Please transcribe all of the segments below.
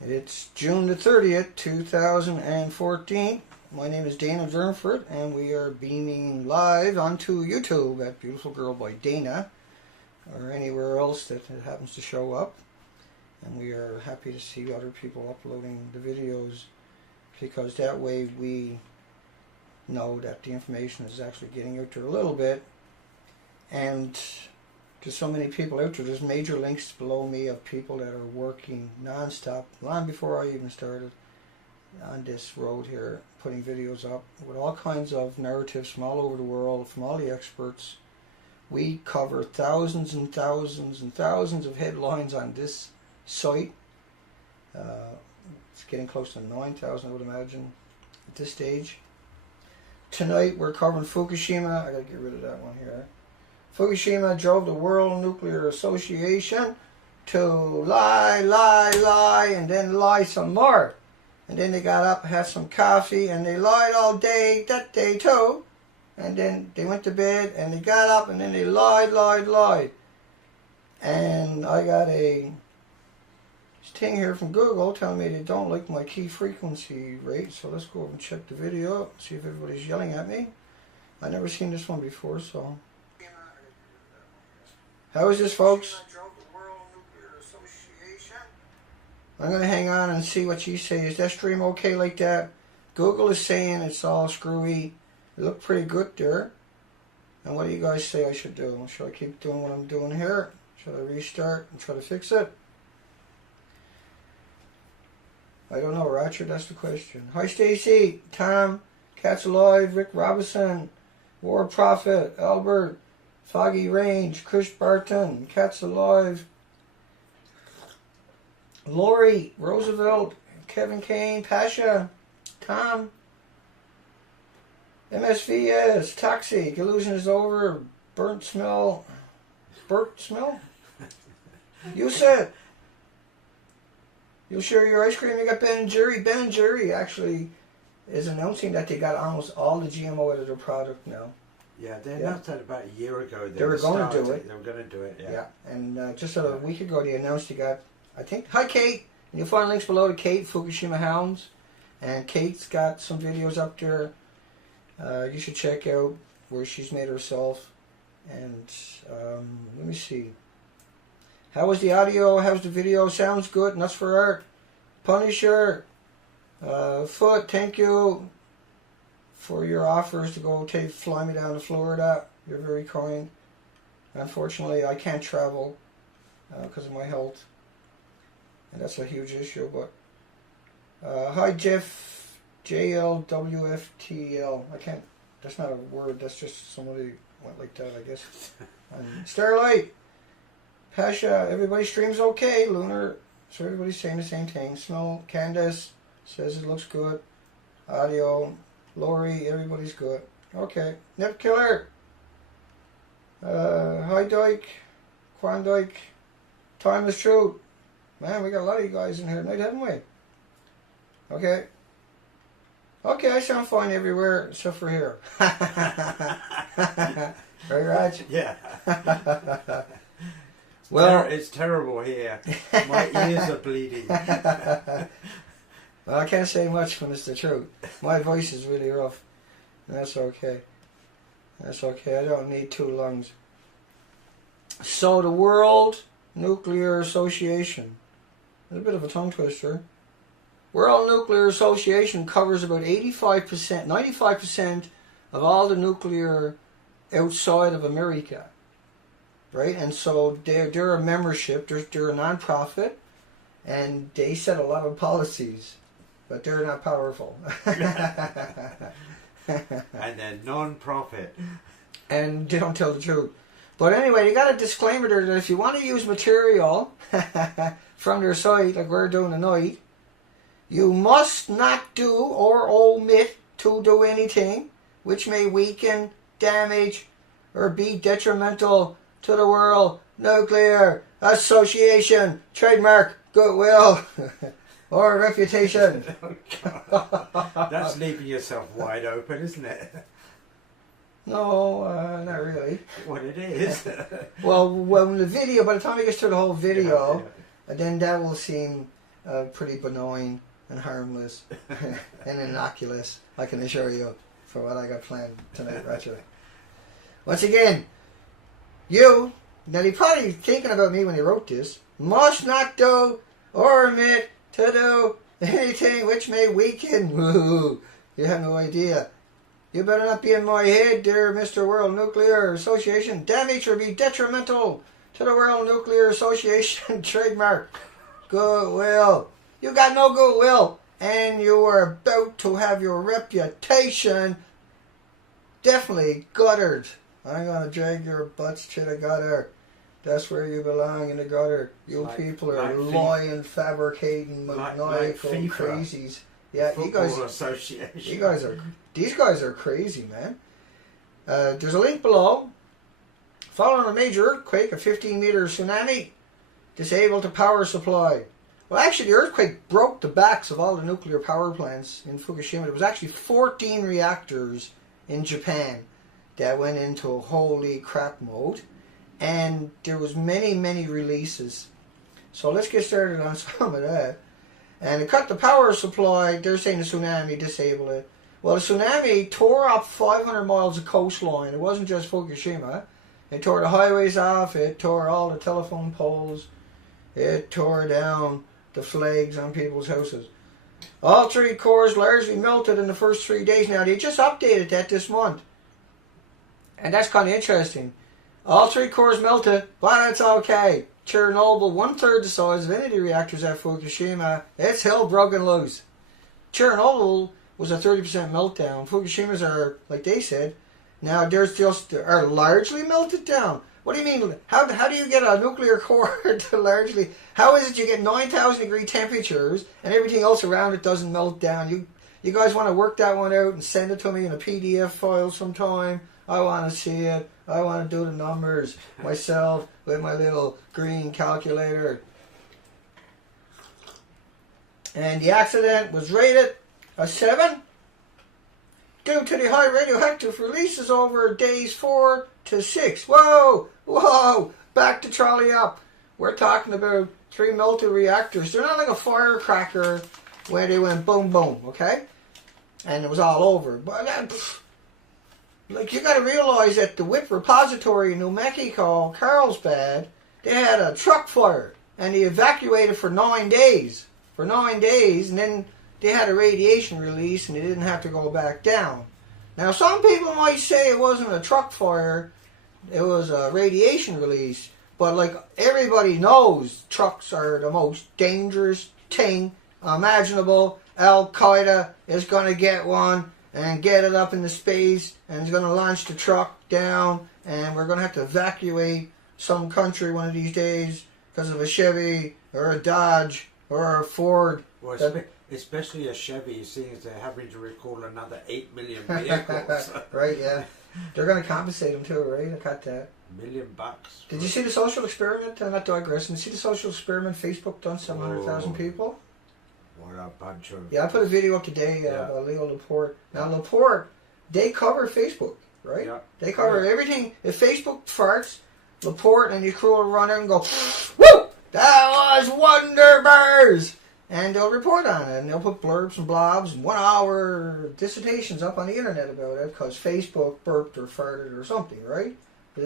It's June the 30th, 2014. My name is Dana Durnford, and we are beaming live onto YouTube at Beautiful Girl by Dana, or anywhere else that it happens to show up. And we are happy to see other people uploading the videos, because that way we know that the information is actually getting out there a little bit. And to so many people out there, there's major links below me of people that are working non-stop, long before I even started on this road here, putting videos up with all kinds of narratives from all over the world, from all the experts. We cover thousands and thousands and thousands of headlines on this site. It's getting close to 9,000, I would imagine, at this stage. Tonight we're covering Fukushima. I gotta get rid of that one here. Fukushima drove the World Nuclear Association to lie, and then lie some more. And then they got up, had some coffee, and they lied all day, that day too. And then they went to bed, and they got up, and then they lied. And I got a thing here from Google telling me they don't like my key frequency rate. So let's go over and check the video, see if everybody's yelling at me. I've never seen this one before, so... How is this, folks? I'm going to hang on and see what you say. Is that stream okay like that? Google is saying it's all screwy. It looked pretty good there. And what do you guys say I should do? Should I keep doing what I'm doing here? Should I restart and try to fix it? I don't know, Roger. That's the question. Hi, Stacy, Tom, Cats Alive, Rick Robinson, War Prophet, Albert, Foggy Range, Chris Barton, Cats Alive, Lori, Roosevelt, Kevin Kane, Pasha, Tom, MSVS, Toxic, Illusion is Over, Bert Smell, you said, you'll share your ice cream. You got Ben and Jerry. Ben and Jerry actually is announcing that they got almost all the GMO out of their product now. Yeah, they announced that about a year ago. They were going to do it. They were going to do it, yeah. Yeah, and just a week ago they announced they got, I think, hi Kate, and you'll find links below to Kate, Fukushima Hounds, and Kate's got some videos up there you should check out where she's made herself. And let me see. How was the audio? How's the video? Sounds good. Nuts for Art. Punisher. Foot, thank you for your offers to go fly me down to Florida. You're very kind. Unfortunately, I can't travel because of my health, and that's a huge issue. But hi, Jeff, JLWFTL. I can't. That's not a word. That's just somebody went like that, I guess. And Starlight, Pasha. Everybody streams okay. Lunar. So everybody's saying the same thing. Snow. Candace says it looks good. Audio. Lori, everybody's good. Okay. Nip Killer. Hi Dyke. Quandike. Timeless Truth. Man, we got a lot of you guys in here tonight, haven't we? Okay. Okay, I sound fine everywhere except for here. Right, Raj? Yeah. Well, it's terrible here. My ears are bleeding. Well, I can't say much when it's the truth. My voice is really rough. That's okay. That's okay. I don't need two lungs. So the World Nuclear Association. It's a bit of a tongue twister. World Nuclear Association covers about 85%, 95% of all the nuclear outside of America. Right? And so they're a membership. They're a non-profit. And they set a lot of policies. But they're not powerful. And they're non-profit. And they don't tell the truth. But anyway, they got a disclaimer there that if you want to use material from their site, like we're doing tonight, you must not do or omit to do anything which may weaken, damage, or be detrimental to the World Nuclear Association trademark, goodwill, or reputation. That's leaving yourself wide open, isn't it? No, not really. What it is. Well, the video, by the time it gets to the whole video, then that will seem pretty benign and harmless and innocuous, I can assure you, for what I got planned tonight, Roger. Once again, you, now you're probably thinking about me when you wrote this, must not do or omit to do anything which may weaken. Woo, you have no idea. You better not be in my head, dear Mr. World Nuclear Association. Damage or be detrimental to the World Nuclear Association trademark. Goodwill. You got no goodwill, and you are about to have your reputation definitely guttered. I'm going to drag your butts to the gutter. That's where you belong, in the gutter. You people are lying, fabricating, maniacal crazies. Yeah, you guys. Association. These guys are crazy, man. There's a link below. Following a major earthquake, a 15-meter tsunami disabled the power supply. Well, actually, the earthquake broke the backs of all the nuclear power plants in Fukushima. There was actually 14 reactors in Japan that went into holy crap mode, and there was many releases. So let's get started on some of that. And it cut the power supply. They're saying the tsunami disabled it. Well, the tsunami tore up 500 miles of coastline. It wasn't just Fukushima. It tore the highways off. It tore all the telephone poles. It tore down the flags on people's houses. All three cores largely melted in the first 3 days. Now, they just updated that this month. And that's kind of interesting. All three cores melted, but it's okay. Chernobyl, 1/3 the size of any of the reactors at Fukushima. It's hell broken loose. Chernobyl was a 30% meltdown. Fukushima's are, like they said, now theirs just are largely melted down. What do you mean? How do you get a nuclear core to largely? How is it you get 9,000 degree temperatures and everything else around it doesn't melt down? You guys want to work that one out and send it to me in a PDF file sometime? I want to see it. I want to do the numbers myself with my little green calculator. And the accident was rated a 7 due to the high radioactive releases over days 4 to 6. Whoa, back to trolley up. We're talking about 3 melted reactors. They're not like a firecracker where they went boom, boom, okay? And it was all over. But like, you got to realize that the WIP repository in New Mexico, Carlsbad, they had a truck fire, and they evacuated for 9 days. For 9 days, and then they had a radiation release, and they didn't have to go back down. Now, some people might say it wasn't a truck fire, it was a radiation release. But like everybody knows, trucks are the most dangerous thing imaginable. Al-Qaeda is going to get one and get it up into space, and it's going to launch the truck down, and we're going to have to evacuate some country one of these days because of a Chevy or a Dodge or a Ford. Well, especially a Chevy, seeing as they're having to recall another 8 million vehicles. Right, yeah. They're going to compensate them too, right? I got that. $1 million. Did you see the social experiment? I'm not digressing. Did you see the social experiment Facebook done 700,000 people? What a bunch of... Yeah, I put a video up today about Leo Laporte. Now, Laporte, they cover Facebook, right? Yeah. They cover everything. If Facebook farts, Laporte and your crew will run out and go, woo! That was Wonderburs! And they'll report on it, and they'll put blurbs and blobs and 1 hour dissertations up on the internet about it because Facebook burped or farted or something, right?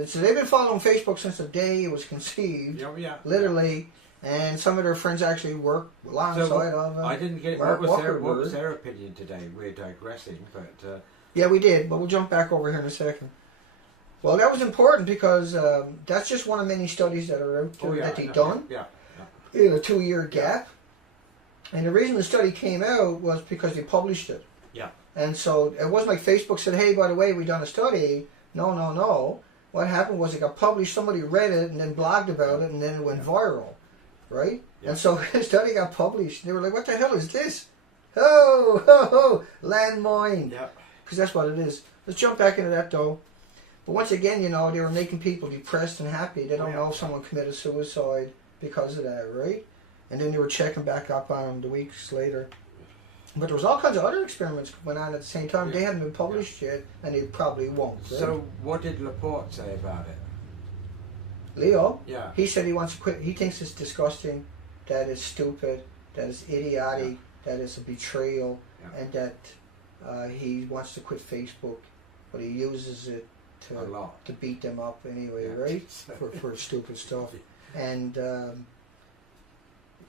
So they've been following Facebook since the day it was conceived, literally, and some of their friends actually work alongside of them. I didn't get it. What was their opinion today? We're digressing, but... Yeah, we did, but we'll jump back over here in a second. Well, that was important because that's just one of many studies that are out there that they've done in a 2-year gap. And the reason the study came out was because they published it. Yeah. And so it wasn't like Facebook said, hey, by the way, we done a study. No. What happened was it got published, somebody read it and then blogged about it, and then it went viral. Right? Yeah. And so the study got published. They were like, what the hell is this? Oh, landmine. Yeah. Because that's what it is. Let's jump back into that, though. But once again, they were making people depressed and happy. They don't know if someone committed suicide because of that, right? And then they were checking back up on them the weeks later. But there was all kinds of other experiments going on at the same time. Yeah. They hadn't been published yet, and they probably won't. Right? So what did Laporte say about it? Leo? Yeah. He said he wants to quit. He thinks it's disgusting, that it's stupid, that is idiotic, that is a betrayal, Yeah. and that he wants to quit Facebook, but he uses it to beat them up anyway, right? For stupid stuff. And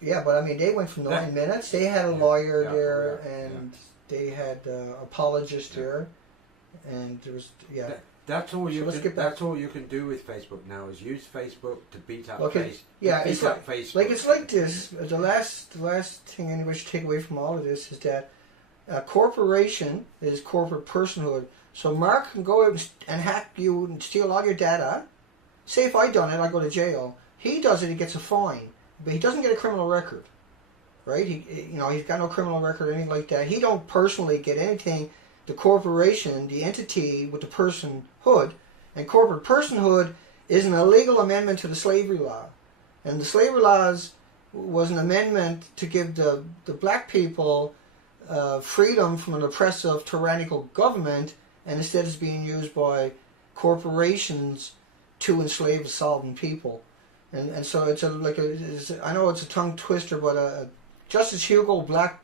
yeah, but I mean, they went for 9 minutes. They had a lawyer there, and they had apologists there, and there was That's all you can. That's all you can do with Facebook now is use Facebook to beat up Facebook. Facebook. Like it's like this. The last thing anyone should take away from all of this is that a corporation is corporate personhood. So Mark can go out and hack you and steal all your data. Say if I done it, I go to jail. He does it, he gets a fine, but he doesn't get a criminal record, right? He's got no criminal record or anything like that. He don't personally get anything. The corporation, the entity with the personhood, and corporate personhood is an illegal amendment to the slavery law. And the slavery laws was an amendment to give the black people freedom from an oppressive, tyrannical government, and instead it's being used by corporations to enslave sovereign people. And so it's I know it's a tongue twister, but Justice Hugo Black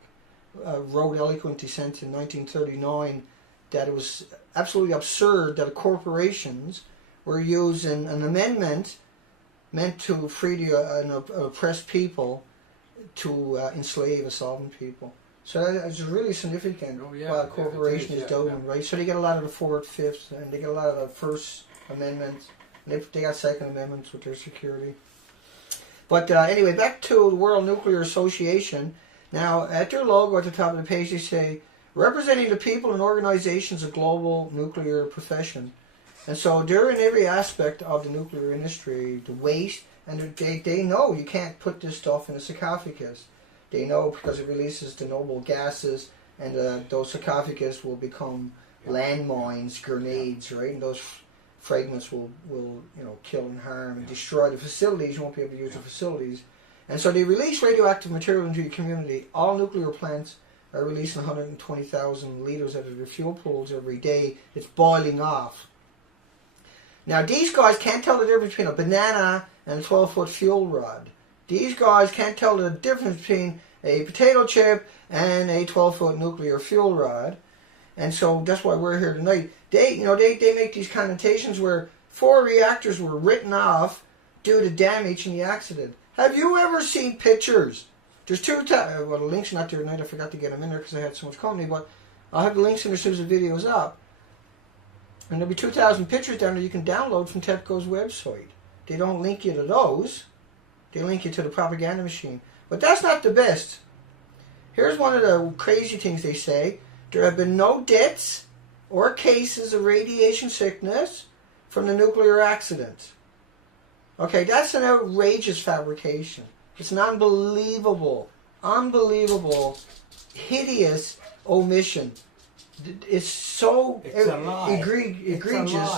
wrote Eloquent Dissent in 1939 that it was absolutely absurd that corporations were using an amendment meant to free an oppressed people to enslave a sovereign people. So that's really significant what a corporation is doing, right? So they get a lot of the Fourth, Fifth, and they get a lot of the First Amendment, and they got Second Amendments with their security. But anyway, back to the World Nuclear Association. Now, at their logo at the top of the page, they say, representing the people and organizations of global nuclear profession. And so they're in every aspect of the nuclear industry, the waste, and they know you can't put this stuff in a sarcophagus. They know because it releases the noble gases, and those sarcophagus will become landmines, grenades, right? And those fragments will kill and harm and destroy the facilities. You won't be able to use the facilities. And so they release radioactive material into the community. All nuclear plants are releasing 120,000 litres out of their fuel pools every day. It's boiling off. Now these guys can't tell the difference between a banana and a 12-foot fuel rod. These guys can't tell the difference between a potato chip and a 12-foot nuclear fuel rod. And so that's why we're here tonight. They make these connotations where 4 reactors were written off due to damage in the accident. Have you ever seen pictures? There's the links are not there tonight. I forgot to get them in there because I had so much company. But I'll have the links in there as soon as the video's up. And there'll be 2,000 pictures down there you can download from TEPCO's website. They don't link you to those. They link you to the propaganda machine. But that's not the best. Here's one of the crazy things they say. There have been no deaths or cases of radiation sickness from the nuclear accident. Okay, that's an outrageous fabrication. It's an unbelievable, hideous omission. It's so egregious,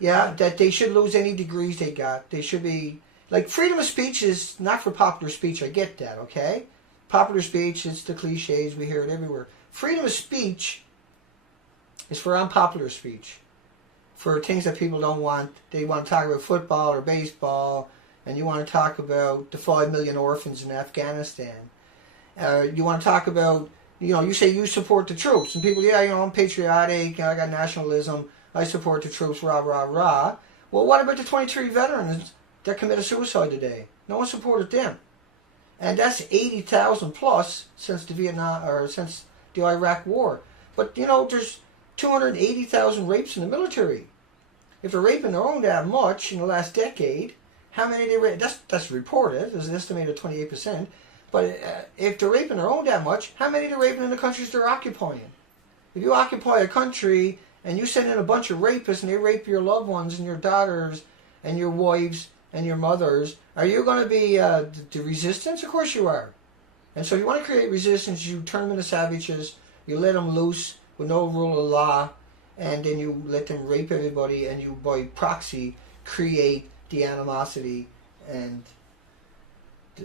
that they should lose any degrees they got. They should be, like, freedom of speech is not for popular speech, I get that, okay? Popular speech, it's the cliches, we hear it everywhere. Freedom of speech is for unpopular speech, for things that people don't want. They want to talk about football or baseball, and you want to talk about the 5 million orphans in Afghanistan. You want to talk about, you say you support the troops, and people, I'm patriotic, I got nationalism, I support the troops, rah, rah, rah. Well, what about the 23 veterans that committed suicide today? No one supported them. And that's 80,000 plus since since the Iraq War. But, there's 280,000 rapes in the military. If they're raping their own that much in the last decade, how many they rape? That's reported. There's an estimated 28%. But if they're raping their own that much, how many are they raping in the countries they're occupying? If you occupy a country and you send in a bunch of rapists and they rape your loved ones and your daughters and your wives and your mothers, are you going to be the resistance? Of course you are. And so if you want to create resistance, you turn them into savages, you let them loose with no rule of law, and then you let them rape everybody, and you, by proxy, create the animosity and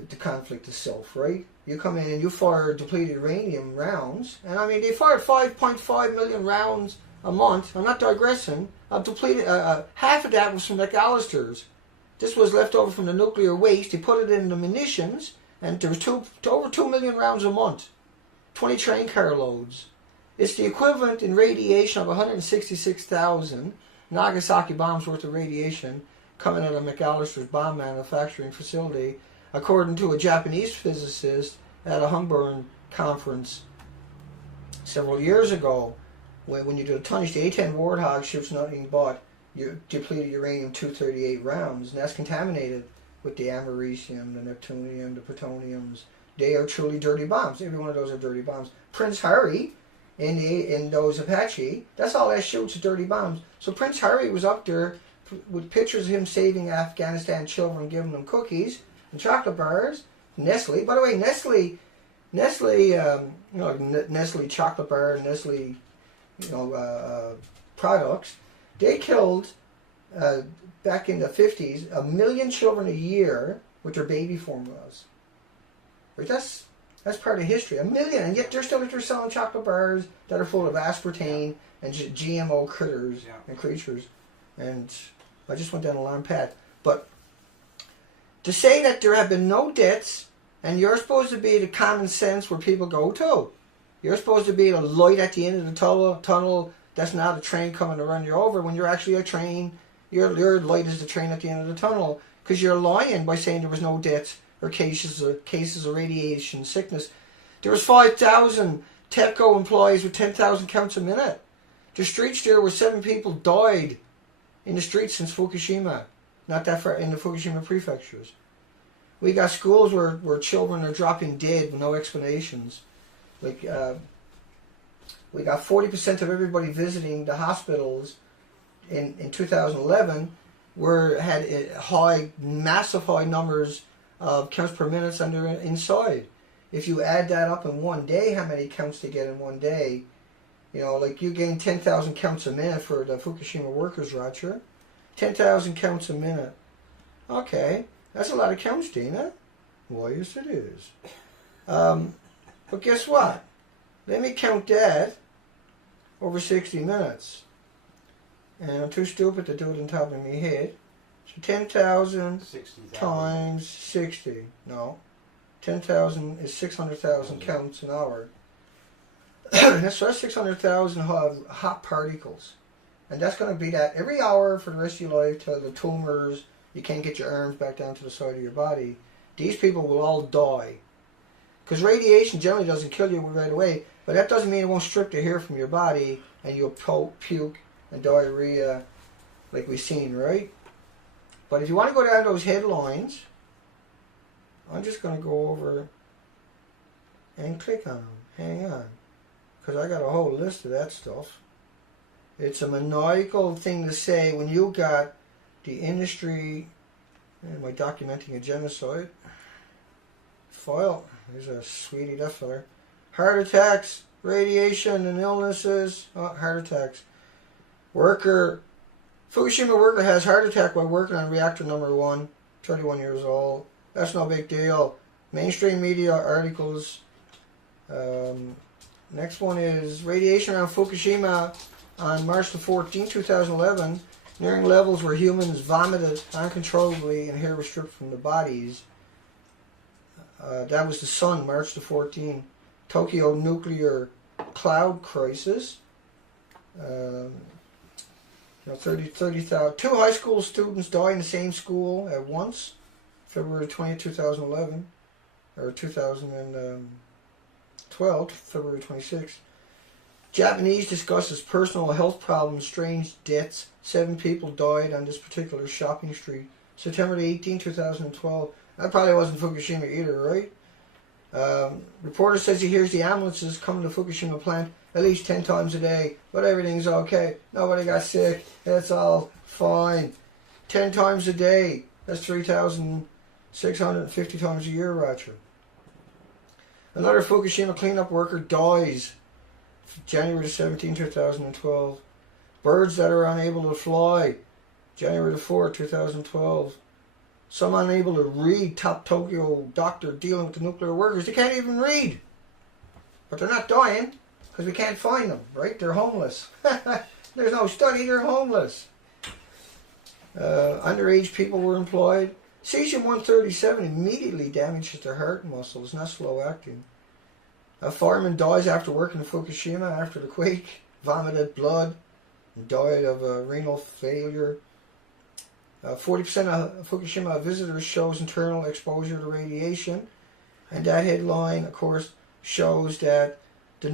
the conflict itself, right? You come in and you fire depleted uranium rounds, and I mean, they fired 5.5 million rounds a month. I'm not digressing. Depleted, half of that was from McAllister's. This was left over from the nuclear waste. They put it in the munitions, and there was over 2 million rounds a month, 20 train car loads. It's the equivalent in radiation of 166,000 Nagasaki bombs worth of radiation coming out of McAllister's bomb manufacturing facility, according to a Japanese physicist at a Humboldt conference several years ago. When you do a tonnage, the A-10 Warthog shoots nothing but depleted uranium-238 rounds, and that's contaminated with the americium, the neptunium, the plutoniums. They are truly dirty bombs. Every one of those are dirty bombs. Prince Harry in those Apache, that's all that shoots, dirty bombs. So Prince Harry was up there with pictures of him saving Afghanistan children, giving them cookies and chocolate bars. Nestle, by the way, Nestle chocolate bar, Nestle, products. They killed back in the 50s 1 million children a year with their baby formulas. Right? That's part of history. 1 million, and yet they're still selling chocolate bars that are full of aspartame and GMO critters and creatures. And I just went down a long path. But to say that there have been no deaths, and you're supposed to be the common sense where people go to. You're supposed to be the light at the end of the tunnel. That's not a train coming to run you over. When you're actually a train, your light is the train at the end of the tunnel. Because you're lying by saying there was no deaths or cases of radiation sickness. There was 5,000 TEPCO employees with 10,000 counts a minute. The streets there where 7 people died in the streets since Fukushima. Not that far in the Fukushima prefectures. We got schools where children are dropping dead with no explanations. Like, we got 40% of everybody visiting the hospitals in 2011 had massive high numbers of counts per minute inside. If you add that up in one day, how many counts they get in one day? Like you gain 10,000 counts a minute for the Fukushima workers, Roger. 10,000 counts a minute. Okay, that's a lot of counts, Dana. Well, yes it is. But guess what? Let me count that over 60 minutes. And I'm too stupid to do it on top of my head. So 10,000 times 60. No. 10,000 is 600,000 counts an hour. So that's 600,000 hot particles. And that's going to be that every hour for the rest of your life till the tumors, you can't get your arms back down to the side of your body. These people will all die. Because radiation generally doesn't kill you right away, but that doesn't mean it won't strip the hair from your body and you'll puke and diarrhea like we've seen, right? But if you want to go down those headlines, I'm just going to go over and click on them. Hang on. Because I got a whole list of that stuff. It's a maniacal thing to say when you got the industry. Am I documenting a genocide? File. There's a sweetie, that fella. Heart attacks, radiation and illnesses. Oh, heart attacks. Fukushima worker has heart attack while working on reactor number 1. 31 years old. That's no big deal. Mainstream media articles. Next one is radiation around Fukushima on March the 14th, 2011, nearing levels where humans vomited uncontrollably and hair was stripped from the bodies. That was the Sun, March the 14th. Tokyo nuclear cloud crisis. 30,000. 2 high school students died in the same school at once. February 20th, 2011. Or 2012, February 26th. Japanese discusses personal health problems, strange deaths. 7 people died on this particular shopping street. September 18, 2012. That probably wasn't Fukushima either, right? Reporter says he hears the ambulances coming to Fukushima plant at least 10 times a day, but everything's okay. Nobody got sick. It's all fine. 10 times a day. That's 3,650 times a year, Roger. Another Fukushima cleanup worker dies January 17, 2012. Birds that are unable to fly. January 4, 2012. Some unable to read. Top Tokyo doctor dealing with the nuclear workers. They can't even read. But they're not dying because we can't find them, right? They're homeless. There's no study. They're homeless. Underage people were employed. Cesium-137 immediately damages the heart muscles, not slow acting. A fireman dies after working in Fukushima after the quake, vomited blood, and died of renal failure. 40% of Fukushima visitors shows internal exposure to radiation. And that headline, of course, shows that the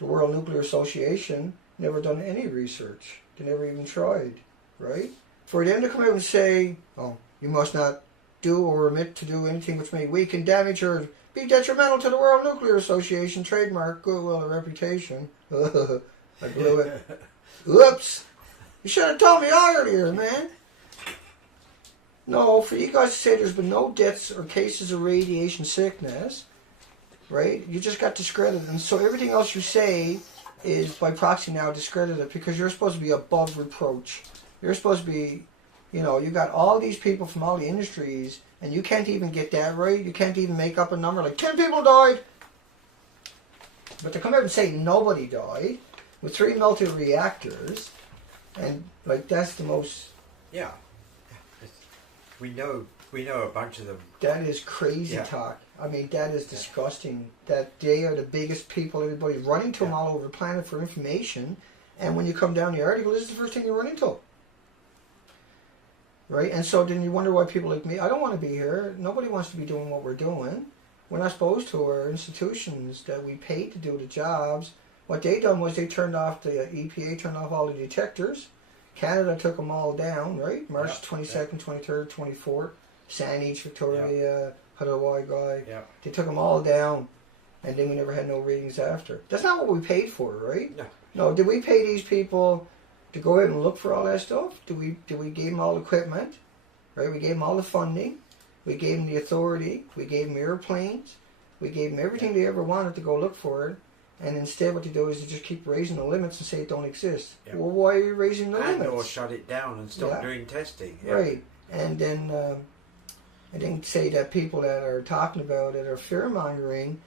World Nuclear Association never done any research. They never even tried, right? For them to come out and say, oh, you must not do or omit to do anything which may weaken, damage, or be detrimental to the World Nuclear Association trademark, goodwill, or reputation. I blew it. Oops! You should have told me earlier, man. No, for you guys to say there's been no deaths or cases of radiation sickness, right? You just got discredited. And so everything else you say is by proxy now discredited because you're supposed to be above reproach. You're supposed to be, you know, you got all these people from all the industries and you can't even get that right. You can't even make up a number like 10 people died. But to come out and say nobody died with 3 melted reactors, and like that's the most... Yeah. We know a bunch of them. That is crazy talk. I mean, that is disgusting. That they are the biggest people. Everybody's running to them all over the planet for information. And when you come down the article, this is the first thing you run into. Right? And so then you wonder why people like me, I don't want to be here. Nobody wants to be doing what we're doing. We're not supposed to. Our institutions that we paid to do the jobs. What they done was they turned off, the EPA turned off all the detectors. Canada took them all down, right? March 22nd, 23rd, 24th. Saanich, Victoria, Hawaii guy. Yeah. They took them all down, and then we never had no readings after. That's not what we paid for, right? No. No, did we pay these people to go out and look for all that stuff? Did we give them all the equipment? Right? We gave them all the funding. We gave them the authority. We gave them airplanes. We gave them everything they ever wanted to go look for it. And instead what they do is they just keep raising the limits and say it don't exist. Yep. Well, why are you raising the limits? Or shut it down and stop doing testing. Yep. Right. And then say that people that are talking about it are fear-mongering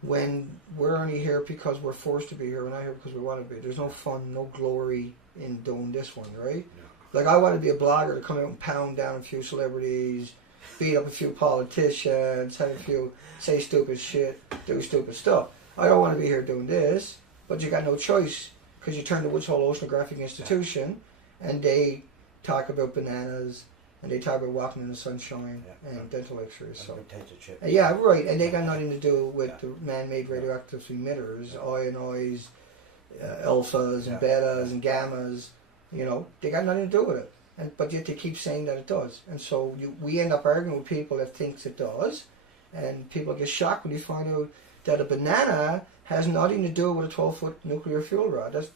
when we're only here because we're forced to be here. We're not here because we want to be. There's no fun, no glory in doing this one, right? No. Like I want to be a blogger to come out and pound down a few celebrities, beat up a few politicians, have a few say stupid shit, do stupid stuff. I don't want to be here doing this, but you got no choice because you turn to Woods Hole Oceanographic Institution and they talk about bananas and they talk about walking in the sunshine and dental x-rays. So. Potato chip. Yeah, right, and they got nothing to do with the man-made radioactive emitters, ionized, alphas and betas and gammas. You know, they got nothing to do with it. But yet they keep saying that it does. And so we end up arguing with people that thinks it does, and people get shocked when you find out that a banana has nothing to do with a 12-foot nuclear fuel rod.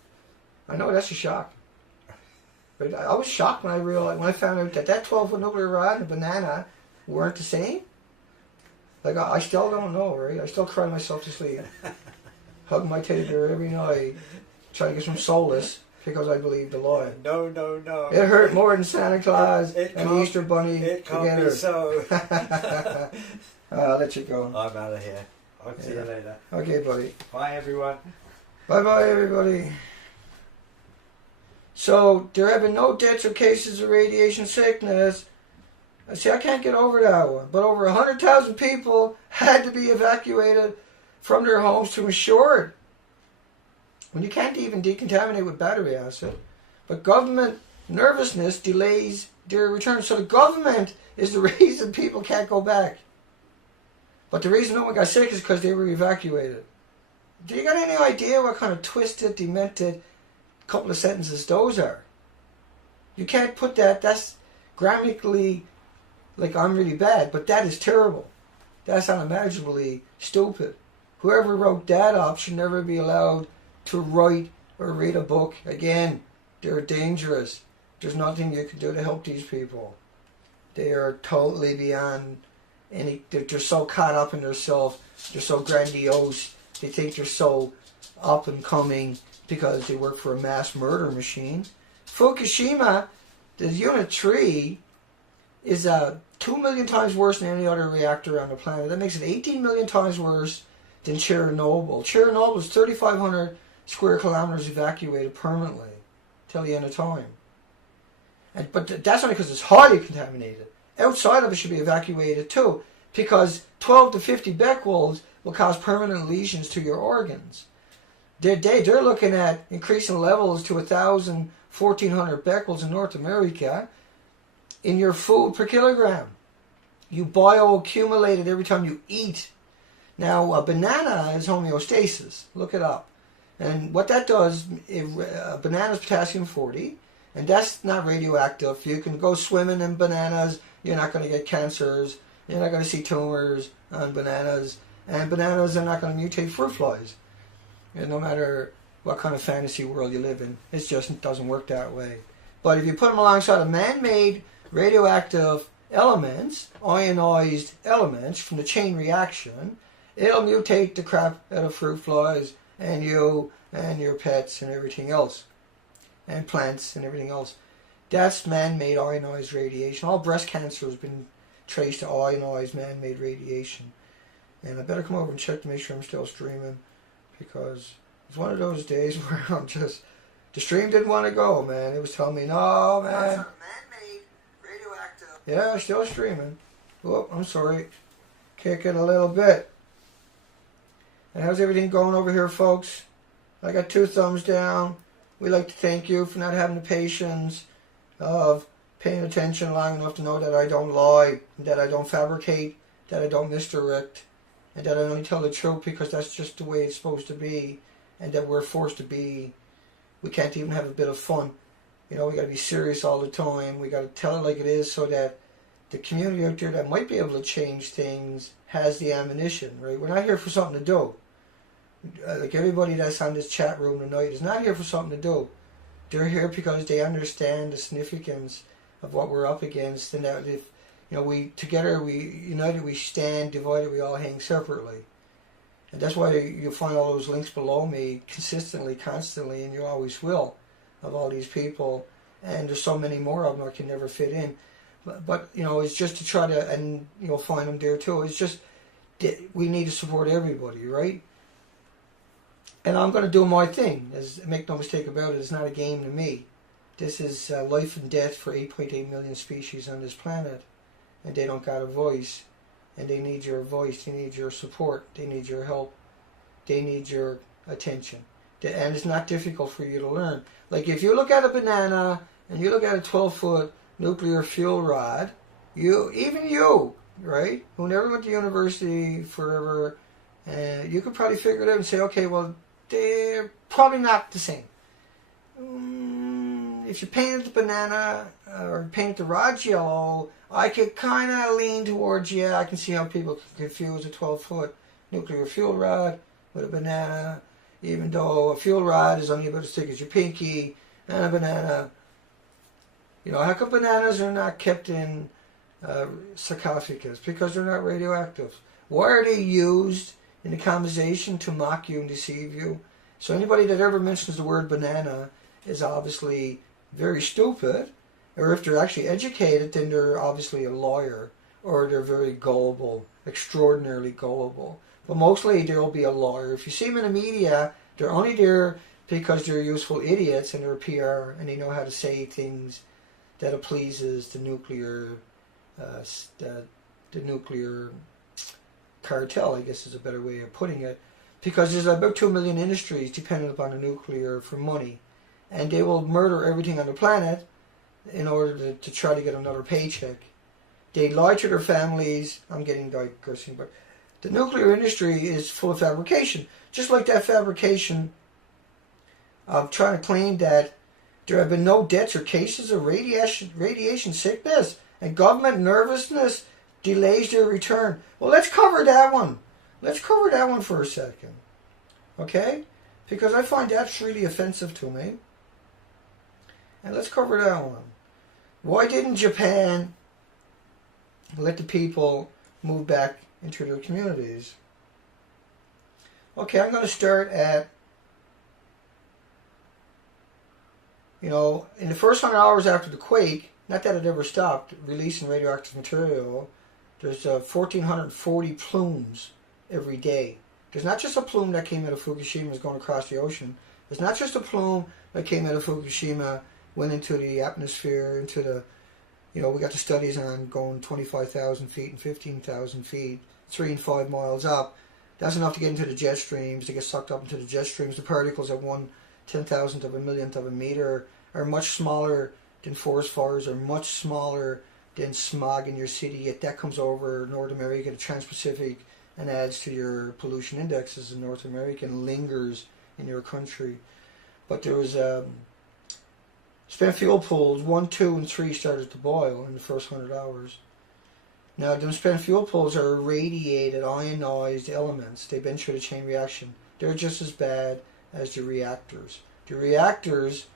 I know that's a shock. But I was shocked when I found out that 12-foot nuclear rod and a banana weren't the same. Like I still don't know, right? I still cry myself to sleep, hugging my teddy bear every night, trying to get some solace because I believe the lie. No. It hurt more than Santa Claus and the Easter Bunny together. Be so. I'll let you go. I'm out of here. I'll see you later. Okay, buddy. Bye, everyone. Bye-bye, everybody. So, there have been no deaths or cases of radiation sickness. See, I can't get over that one. But over 100,000 people had to be evacuated from their homes to ensure it. When you can't even decontaminate with battery acid. But government nervousness delays their return. So the government is the reason people can't go back. But the reason no one got sick is because they were evacuated. Do you got any idea what kind of twisted, demented couple of sentences those are? You can't put that. That's grammatically, like, I'm really bad, but that is terrible. That's unimaginably stupid. Whoever wrote that up should never be allowed to write or read a book again. They're dangerous. There's nothing you can do to help these people. They are totally beyond any. They're so caught up in themselves. They're so grandiose. They think they're so up and coming because they work for a mass murder machine. Fukushima, the Unit 3, is 2 million times worse than any other reactor on the planet. That makes it 18 million times worse than Chernobyl. Chernobyl is 3,500 square kilometers evacuated permanently till the end of time. But that's only because it's highly contaminated. outside of it should be evacuated too, because 12 to 50 becquerels will cause permanent lesions to your organs. They're looking at increasing levels to 1,000, 1,400 becquerels in North America in your food per kilogram. You bioaccumulate it every time you eat. Now, a banana is homeostasis. Look it up. And what that does, a banana is potassium-40, and that's not radioactive. You can go swimming in bananas. You're not going to get cancers. You're not going to see tumors on bananas. And bananas are not going to mutate fruit flies. And no matter what kind of fantasy world you live in, it just doesn't work that way. But if you put them alongside of man-made radioactive elements, ionized elements from the chain reaction, it'll mutate the crap out of fruit flies and you and your pets and everything else, and plants and everything else. That's man-made ionized radiation. All breast cancer has been traced to ionized man-made radiation. And I better come over and check to make sure I'm still streaming, because it's one of those days where I'm just, the stream didn't want to go, man. It was telling me, no, man. That's not man-made radioactive. Yeah, still streaming. Oh, I'm sorry. Kicking a little bit. And how's everything going over here, folks? I got 2 thumbs down. We'd like to thank you for not having the patience of paying attention long enough to know that I don't lie, that I don't fabricate, that I don't misdirect, and that I only tell the truth because that's just the way it's supposed to be, and that we're forced to be. We can't even have a bit of fun. You know, we got to be serious all the time. We got to tell it like it is, so that the community out there that might be able to change things has the ammunition, right? We're not here for something to do. Like everybody that's on this chat room tonight is not here for something to do. They're here because they understand the significance of what we're up against, and that if, you know, we together, we united, we stand, divided, we all hang separately. And that's why you'll find all those links below me consistently, constantly, and you always will, of all these people. And there's so many more of them I can never fit in. But you know, it's just to try to, and you'll find them there too. It's just, we need to support everybody, right? And I'm going to do my thing. Make no mistake about it, it's not a game to me. This is life and death for 8.8 million species on this planet. And they don't got a voice. And they need your voice. They need your support. They need your help. They need your attention. And it's not difficult for you to learn. Like if you look at a banana and you look at a 12-foot nuclear fuel rod, even you, right, who never went to university forever, you could probably figure it out and say, okay, well, they're probably not the same. If you painted the banana or painted the rods yellow, I could kind of lean towards, yeah, I can see how people can confuse a 12-foot nuclear fuel rod with a banana, even though a fuel rod is only about as thick as your pinky, and a banana, you know, how come bananas are not kept in sarcophagus? Because they're not radioactive. Why are they used in the conversation to mock you and deceive you? So anybody that ever mentions the word banana is obviously very stupid, or if they're actually educated, then they're obviously a lawyer, or they're very gullible, extraordinarily gullible. But mostly they'll be a lawyer. If you see them in the media, they're only there because they're useful idiots and they're PR and they know how to say things that it pleases the nuclear cartel, I guess is a better way of putting it, because there's about 2 million industries dependent upon the nuclear for money, and they will murder everything on the planet in order to try to get another paycheck. They lie to their families. I'm getting digressing, but the nuclear industry is full of fabrication, just like that fabrication of trying to claim that there have been no deaths or cases of radiation sickness, and government nervousness delays their return. Well, let's cover that one. Let's cover that one for a second. Okay? Because I find that's really offensive to me. And let's cover that one. Why didn't Japan let the people move back into their communities? Okay, I'm going to start at, you know, in the first 100 hours after the quake, not that it ever stopped releasing radioactive material, there's 1,440 plumes every day. There's not just a plume that came out of Fukushima is going across the ocean. There's not just a plume that came out of Fukushima, went into the atmosphere, into the, You know, we got the studies on going 25,000 feet and 15,000 feet, 3 and 5 miles up. That's enough to get into the jet streams, to get sucked up into the jet streams. The particles at 1/10,000th of a millionth of a meter are much smaller than forest fires, are much smaller than smog in your city, yet that comes over North America, the Trans-Pacific, and adds to your pollution indexes in North America and lingers in your country. But there was spent fuel pools 1, 2, and 3 started to boil in the first 100 hours. Now, them spent fuel pools are irradiated, ionized elements. They've been through the chain reaction. They're just as bad as the reactors. The reactors,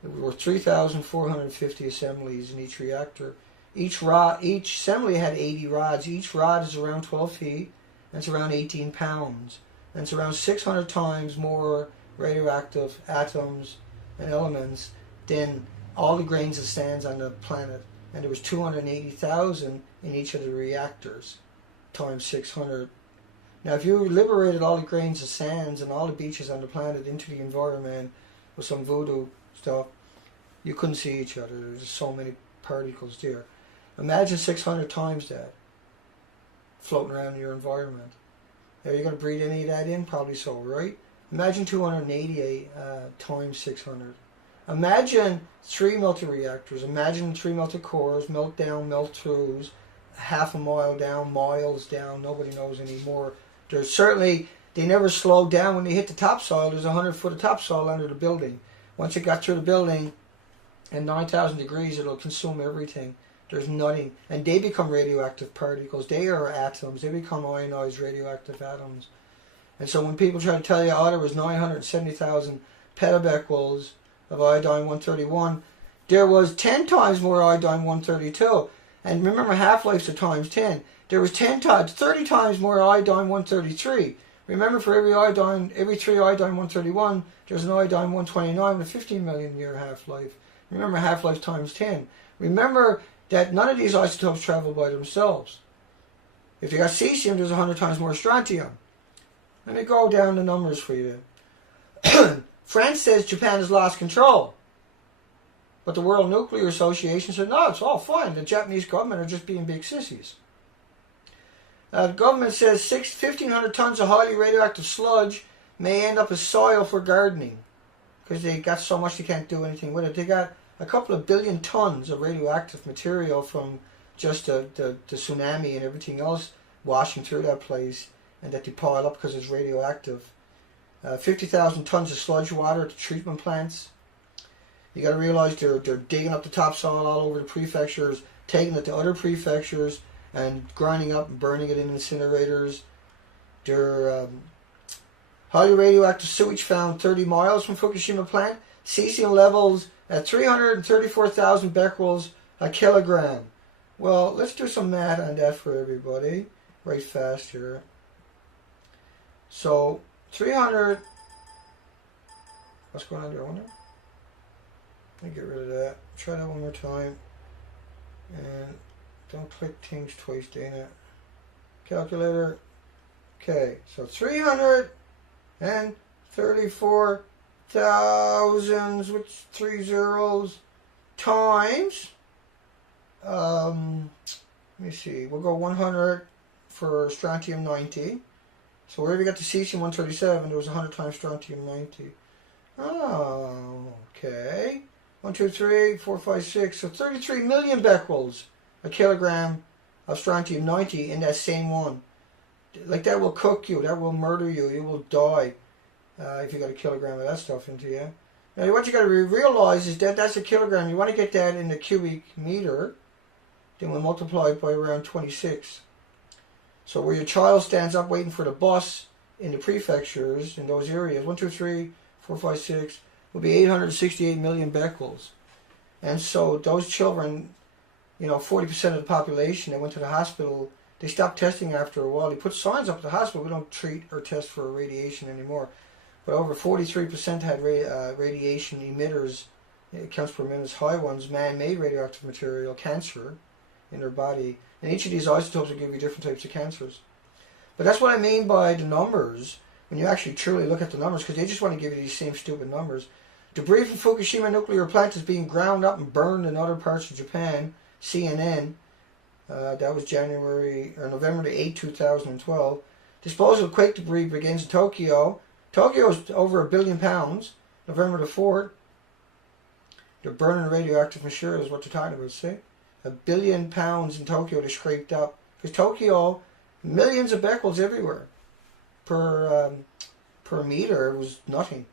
there were 3,450 assemblies in each reactor. Each assembly had 80 rods. Each rod is around 12 feet, and it's around 18 pounds. And it's around 600 times more radioactive atoms and elements than all the grains of sand on the planet. And there was 280,000 in each of the reactors, times 600. Now, if you liberated all the grains of sands and all the beaches on the planet into the environment with some voodoo stuff, you couldn't see each other. There's so many particles there. Imagine 600 times that floating around in your environment. Are you going to breathe any of that in? Probably so, right? Imagine 288 times 600. Imagine 3 melted reactors. Imagine 3 melted cores, melt down, melt throughs, half a mile down, miles down. Nobody knows anymore. There's certainly, they never slowed down when they hit the topsoil. There's 100 foot of topsoil under the building. Once it got through the building, at 9,000 degrees, it'll consume everything. There's nothing. And they become radioactive particles. They are atoms. They become ionized radioactive atoms. And so when people try to tell you, oh, there was 970,000 petabecquerels of iodine-131, there was 10 times more iodine-132. And remember, half-lives are times 10. There was 30 times more iodine-133. Remember, for every 3 iodine-131, there's an iodine-129 with a 15 million year half-life. Remember, half-life times 10. Remember that none of these isotopes travel by themselves. If you got cesium, there's 100 times more strontium. Let me go down the numbers for you. France says Japan has lost control. But the World Nuclear Association said, no, it's all fine. The Japanese government are just being big sissies. The government says 1,500 tons of highly radioactive sludge may end up as soil for gardening, because they got so much they can't do anything with it. They got a couple of billion tons of radioactive material from just the tsunami and everything else washing through that place, and that they pile up because it's radioactive. 50,000 tons of sludge water at the treatment plants. You got to realize they're digging up the topsoil all over the prefectures, taking it to other prefectures, and grinding up and burning it in incinerators. They're highly radioactive sewage found 30 miles from Fukushima plant. Cesium levels at 334,000 becquerels a kilogram. Well, let's do some math on that for everybody, right fast here. So 300. What's going on there? I wonder. Let me get rid of that. Try that one more time. And don't click things twice, Dana. Calculator. Okay, so 334,000 with 3 zeros times. Let me see. We'll go 100 for strontium 90. So wherever you got the cesium 137, there was 100 times strontium 90. Oh, okay. 1, 2, 3, 4, 5, 6. So 33 million becquerels a kilogram of strontium 90 in that same one. Like, that will cook you. That will murder you. You will die if you got a kilogram of that stuff into you. Now, what you got to realize is that that's a kilogram. You want to get that in the cubic meter. Then we'll multiply it by around 26. So where your child stands up waiting for the bus in the prefectures, in those areas, 1, 2, 3, 4, 5, 6, will be 868 million becquerels. And so those children, 40% of the population that went to the hospital, they stopped testing after a while. They put signs up at the hospital, we don't treat or test for radiation anymore. But over 43% had radiation emitters, counts per minute, high ones, man-made radioactive material, cancer in their body. And each of these isotopes will give you different types of cancers. But that's what I mean by the numbers, when you actually truly look at the numbers, because they just want to give you these same stupid numbers. Debris from Fukushima nuclear plant is being ground up and burned in other parts of Japan. CNN. That was November the 8th, 2012. Disposal of quake debris begins in Tokyo. Tokyo is over 1 billion pounds. November the 4th. They're burning radioactive material is what they're talking about, see? 1 billion pounds in Tokyo they scraped up. Because Tokyo, millions of becquerels everywhere. Per meter, it was nothing.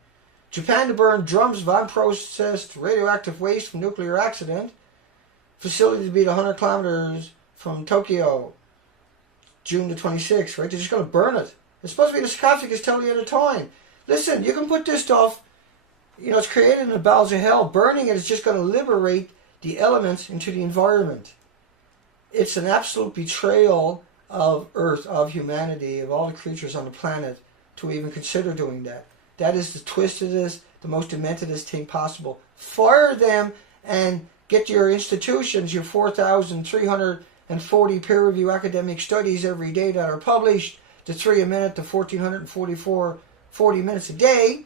Japan to burn drums of unprocessed radioactive waste from nuclear accident. Facility to be 100 kilometers from Tokyo. June the 26th, right? They're just going to burn it. It's supposed to be in a sarcophagus till the end of time. Listen, you can put this stuff, it's created in the bowels of hell. Burning it is just going to liberate the elements into the environment. It's an absolute betrayal of Earth, of humanity, of all the creatures on the planet to even consider doing that. That is the twistedest, the most dementedest thing possible. Fire them and get your institutions, your 4,340 peer-reviewed academic studies every day that are published, the 3 a minute, the 1,444, 40 minutes a day,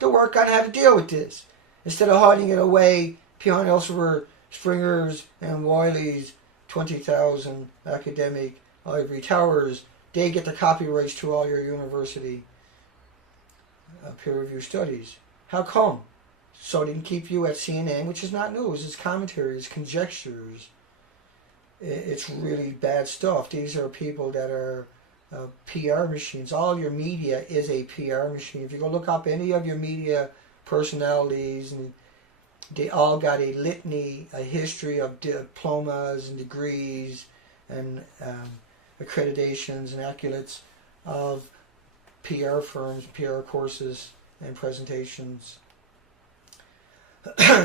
to work on how to deal with this. Instead of hiding it away behind Elsevier, Springer's, and Wiley's 20,000 academic ivory towers, they get the copyrights to all your university peer-reviewed studies. How come? So they can keep you at CNN, which is not news, it's commentary, it's conjectures. It's really bad stuff. These are people that are PR machines. All your media is a PR machine. If you go look up any of your media personalities, and they all got a litany, a history of diplomas and degrees and accreditations and accolades of PR firms, PR courses and presentations.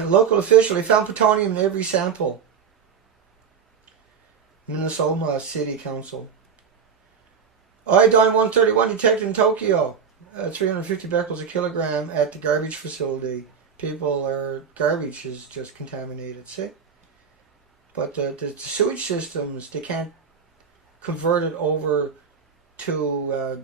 Local official, they found plutonium in every sample. Minnesota City Council. Iodine 131 detected in Tokyo. 350 becquerels a kilogram at the garbage facility. Garbage is just contaminated, see? But the sewage systems, they can't convert it over to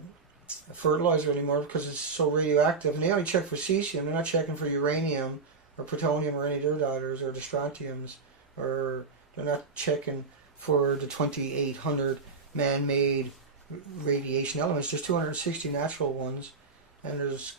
fertilizer anymore because it's so radioactive. And they only check for cesium. They're not checking for uranium or plutonium or any of their daughters or the strontiums. Or they're not checking for the 2,800 man-made radiation elements. There's 260 natural ones, and there's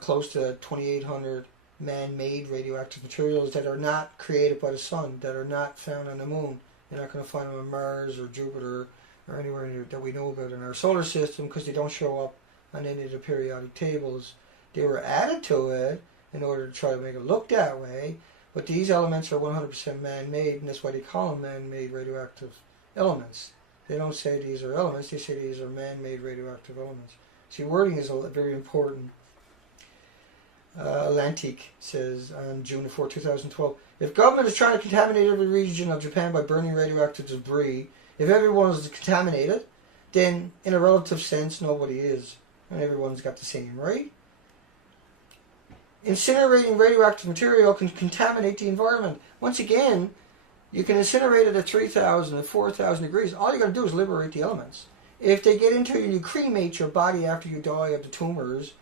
close to 2,800 man-made radioactive materials that are not created by the sun, that are not found on the moon. You're not going to find them on Mars or Jupiter or anywhere that we know about in our solar system because they don't show up on any of the periodic tables. They were added to it in order to try to make it look that way, but these elements are 100% man-made, and that's why they call them man-made radioactive elements. They don't say these are elements, they say these are man-made radioactive elements. See, wording is very important. Atlantic says on June 4, 2012, if government is trying to contaminate every region of Japan by burning radioactive debris, if everyone is contaminated, then in a relative sense, nobody is. And everyone's got the same, right? Incinerating radioactive material can contaminate the environment. Once again, you can incinerate it at 3,000 and 4,000 degrees. All you got to do is liberate the elements. If they get into you and you cremate your body after you die of the tumors,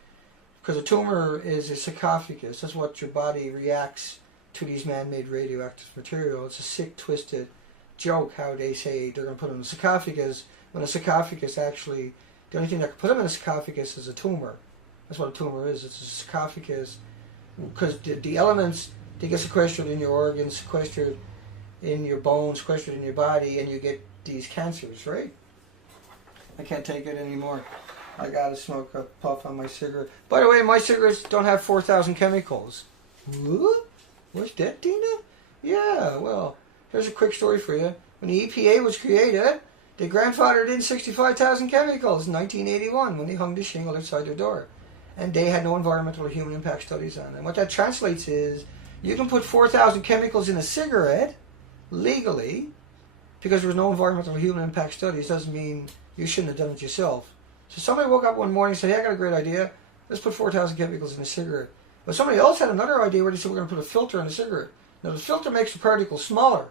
because a tumor is a sarcophagus, that's what your body reacts to these man-made radioactive material. It's a sick, twisted joke how they say they're going to put them in a sarcophagus, when a sarcophagus actually, the only thing that can put them in a sarcophagus is a tumor. That's what a tumor is. It's a sarcophagus because the elements, they get sequestered in your organs, sequestered in your bones, sequestered in your body, and you get these cancers, right? I can't take it anymore. I gotta smoke a puff on my cigarette. By the way, my cigarettes don't have 4,000 chemicals. What? What's that, Dina? Yeah, well, here's a quick story for you. When the EPA was created, they grandfathered in 65,000 chemicals in 1981 when they hung the shingle outside their door. And they had no environmental or human impact studies on them. What that translates is, you can put 4,000 chemicals in a cigarette legally, because there was no environmental or human impact studies, doesn't mean you shouldn't have done it yourself. So somebody woke up one morning and said, hey, I got a great idea. Let's put 4,000 chemicals in a cigarette. But somebody else had another idea where they said, we're going to put a filter in the cigarette. Now the filter makes the particles smaller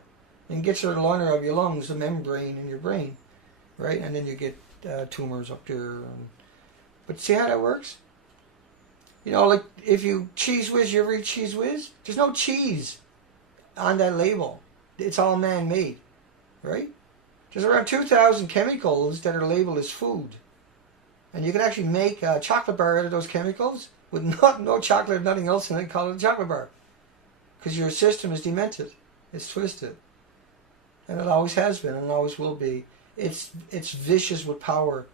and gets the liner of your lungs, the membrane in your brain, right? And then you get tumors up there. But see how that works? You know, like if you Cheese Whiz, you ever eat Cheese Whiz? There's no cheese on that label. it's all man-made, right? There's around 2,000 chemicals that are labeled as food. And you can actually make a chocolate bar out of those chemicals with no chocolate or nothing else in it, call it a chocolate bar. Because your system is demented. It's twisted. And it always has been and always will be. It's vicious with power.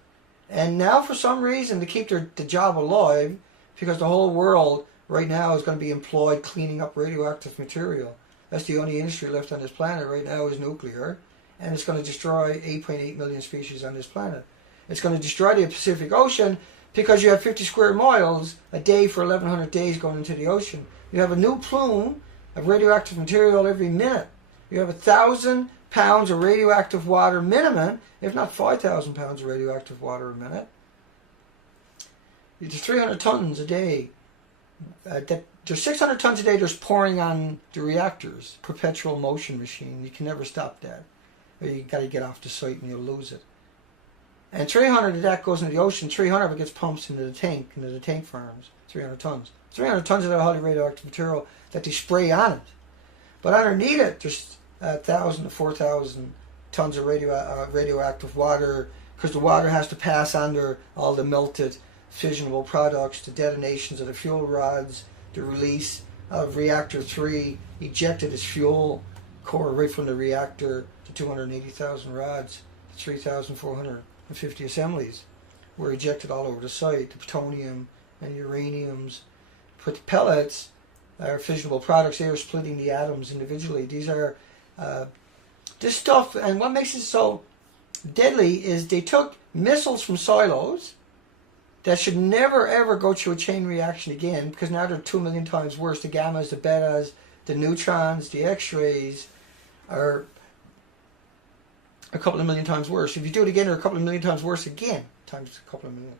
And now for some reason, to keep the job alive, because the whole world right now is going to be employed cleaning up radioactive material. That's the only industry left on this planet right now is nuclear. And it's going to destroy 8.8 million species on this planet. It's going to destroy the Pacific Ocean because you have 50 square miles a day for 1,100 days going into the ocean. You have a new plume of radioactive material every minute. You have 1,000 pounds of radioactive water minimum, if not 5,000 pounds of radioactive water a minute. There's 300 tons a day. There's 600 tons a day that's pouring on the reactors. Perpetual motion machine. You can never stop that. Or you got to get off the site and you'll lose it. And 300 of that goes into the ocean. 300 of it gets pumped into the tank farms. 300 tons. 300 tons of that highly radioactive material that they spray on it. But underneath it, there's 1,000 to 4,000 tons of radioactive water, because the water has to pass under all the melted fissionable products, the detonations of the fuel rods, the release of reactor 3, ejected its fuel core right from the reactor to 280,000 rods, 3,450 assemblies were ejected all over the site. The plutonium and uraniums, put the pellets, are fissionable products. They are splitting the atoms individually. These are this stuff, and what makes it so deadly is they took missiles from silos that should never ever go through a chain reaction again, because now they're 2 million times worse. The gammas, the betas, the neutrons, the x-rays are a couple of million times worse. If you do it again, they're a couple of million times worse again, times a couple of million.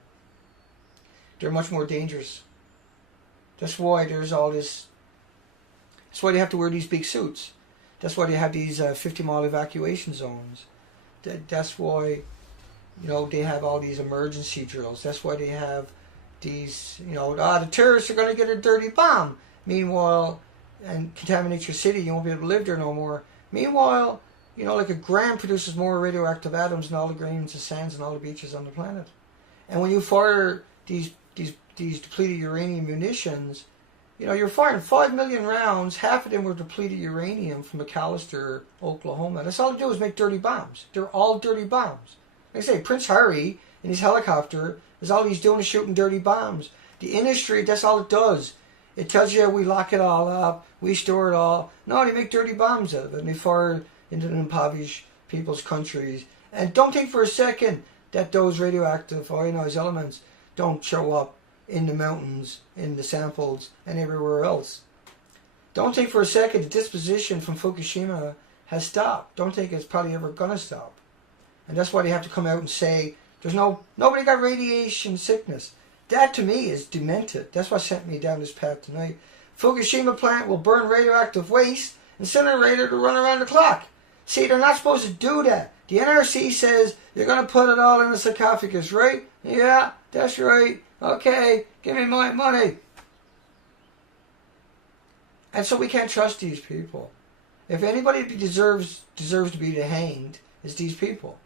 They're much more dangerous. That's why there's all this. That's why they have to wear these big suits. That's why they have these 50-mile evacuation zones. That's why, they have all these emergency drills. That's why they have these, the terrorists are going to get a dirty bomb. Meanwhile, and contaminate your city, you won't be able to live there no more. Meanwhile, like a gram produces more radioactive atoms than all the grains of sands and all the beaches on the planet. And when you fire these depleted uranium munitions, you're firing 5 million rounds. Half of them were depleted uranium from McAllister, Oklahoma. That's all they do is make dirty bombs. They're all dirty bombs. Like I say, Prince Harry in his helicopter is all he's doing is shooting dirty bombs. The industry, that's all it does. It tells you we lock it all up, we store it all. No, they make dirty bombs out of it, and they fire into the impoverished people's countries. And don't think for a second that those radioactive ionized elements don't show up in the mountains, in the samples, and everywhere else. Don't think for a second the disposition from Fukushima has stopped. Don't think it's probably ever going to stop. And that's why they have to come out and say, nobody got radiation sickness. That to me is demented. That's what sent me down this path tonight. Fukushima plant will burn radioactive waste, incinerator to run around the clock. See, they're not supposed to do that. The NRC says you're going to put it all in the sarcophagus, right? Yeah, that's right. Okay, give me my money. And so we can't trust these people. If anybody deserves to be hanged, it's these people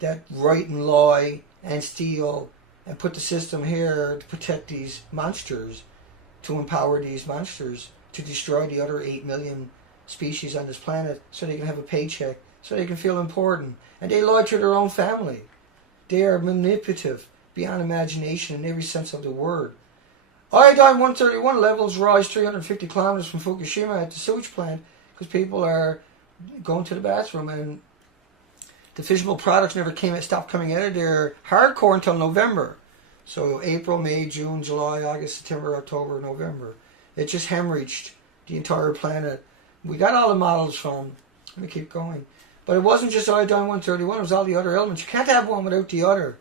that write and lie and steal and put the system here to protect these monsters, to empower these monsters, to destroy the other 8 million species on this planet so they can have a paycheck, so they can feel important. And they lie to their own family. They are manipulative beyond imagination in every sense of the word. Iodine-131 levels rise 350 kilometers from Fukushima at the sewage plant because people are going to the bathroom, and the fissionable products never stopped coming out of there hardcore until November. So April, May, June, July, August, September, October, November. It just hemorrhaged the entire planet. We got all the models from, let me keep going. But it wasn't just iodine-131, it was all the other elements. You can't have one without the other.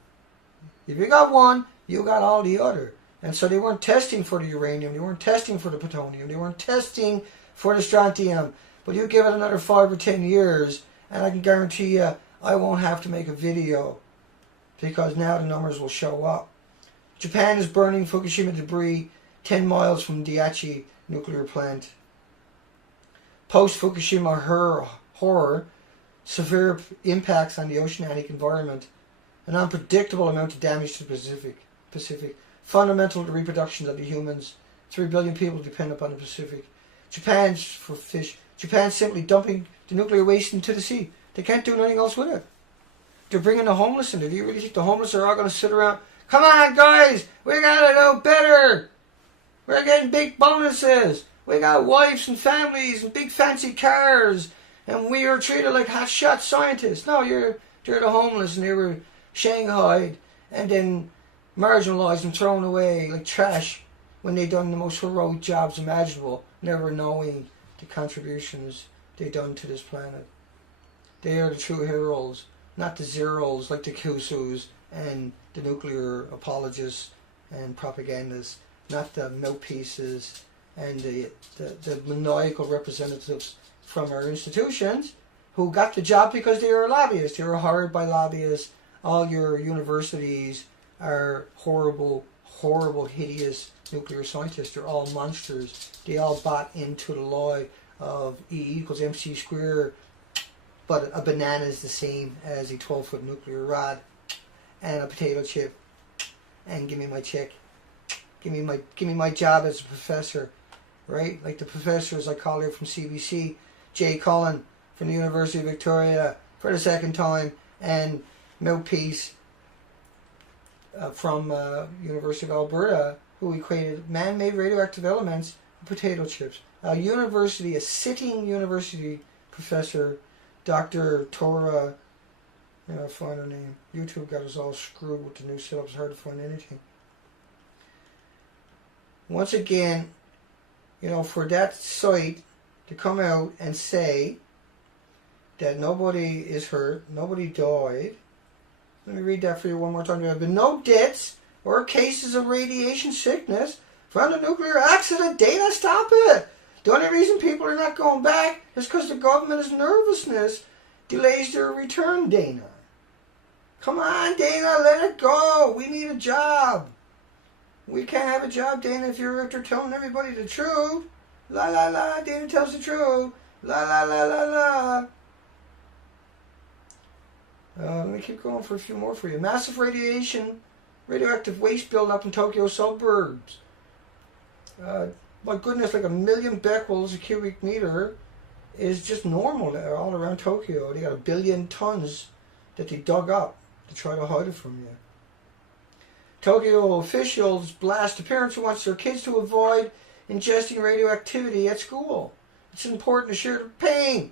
If you got one, you got all the other. And so they weren't testing for the uranium, they weren't testing for the plutonium, they weren't testing for the strontium. But you give it another 5 or 10 years, and I can guarantee you, I won't have to make a video, because now the numbers will show up. Japan is burning Fukushima debris 10 miles from Daiichi nuclear plant. post-Fukushima horror, severe impacts on the oceanic environment, an unpredictable amount of damage to the Pacific, fundamental to the reproduction of the humans. 3 billion people depend upon the Pacific. Japan's for fish. Japan's simply dumping the nuclear waste into the sea. They can't do anything else with it. They're bringing the homeless in. Do you really think the homeless are all going to sit around? Come on, guys, we gotta do better. We're getting big bonuses. We got wives and families and big fancy cars, and we are treated like hotshot scientists. No, they're the homeless, and they were shanghaied and then marginalised and thrown away like trash when they done the most heroic jobs imaginable, never knowing the contributions they done to this planet. They are the true heroes, not the zeros like the Kusus and the nuclear apologists and propagandists, not the mouthpieces and the maniacal representatives from our institutions who got the job because they were lobbyists. They were hired by lobbyists. All your universities are horrible, horrible, hideous nuclear scientists. They're all monsters. They all bought into the lie of E equals MC squared, but a banana is the same as a 12-foot nuclear rod and a potato chip. And give me my check. Give me my job as a professor, right? Like the professors I call here from CBC, Jay Cullen from the University of Victoria for the second time, and mouthpiece from University of Alberta, who equated man-made radioactive elements with potato chips. A sitting university professor, Dr. Tora, I'll find her name. YouTube got us all screwed with the new setup. It's hard to find anything. Once again, for that site to come out and say that nobody is hurt, nobody died. Let me read that for you one more time. There have been no deaths or cases of radiation sickness from the nuclear accident. Dana, stop it! The only reason people are not going back is because the government's nervousness delays their return, Dana. Come on, Dana, let it go. We need a job. We can't have a job, Dana, if you're after telling everybody the truth. La la la, Dana tells the truth. La la la la la. Let me keep going for a few more for you. Massive radioactive waste buildup in Tokyo suburbs. My goodness, like 1 million becquerels a cubic meter is just normal all around Tokyo. They got 1 billion tons that they dug up to try to hide it from you. Tokyo officials blast the parents who want their kids to avoid ingesting radioactivity at school. It's important to share the pain.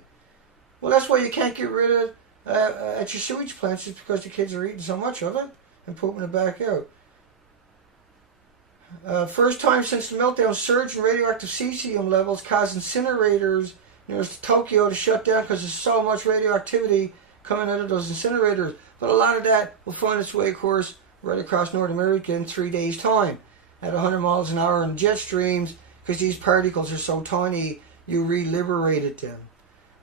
Well, that's why you can't get rid of at your sewage plants, just because the kids are eating so much of it and pooping it back out. First time since the meltdown, surge in radioactive cesium levels caused incinerators near Tokyo to shut down because there's so much radioactivity coming out of those incinerators. But a lot of that will find its way, of course, right across North America in 3 days' time at 100 miles an hour in jet streams, because these particles are so tiny, you re-liberated them.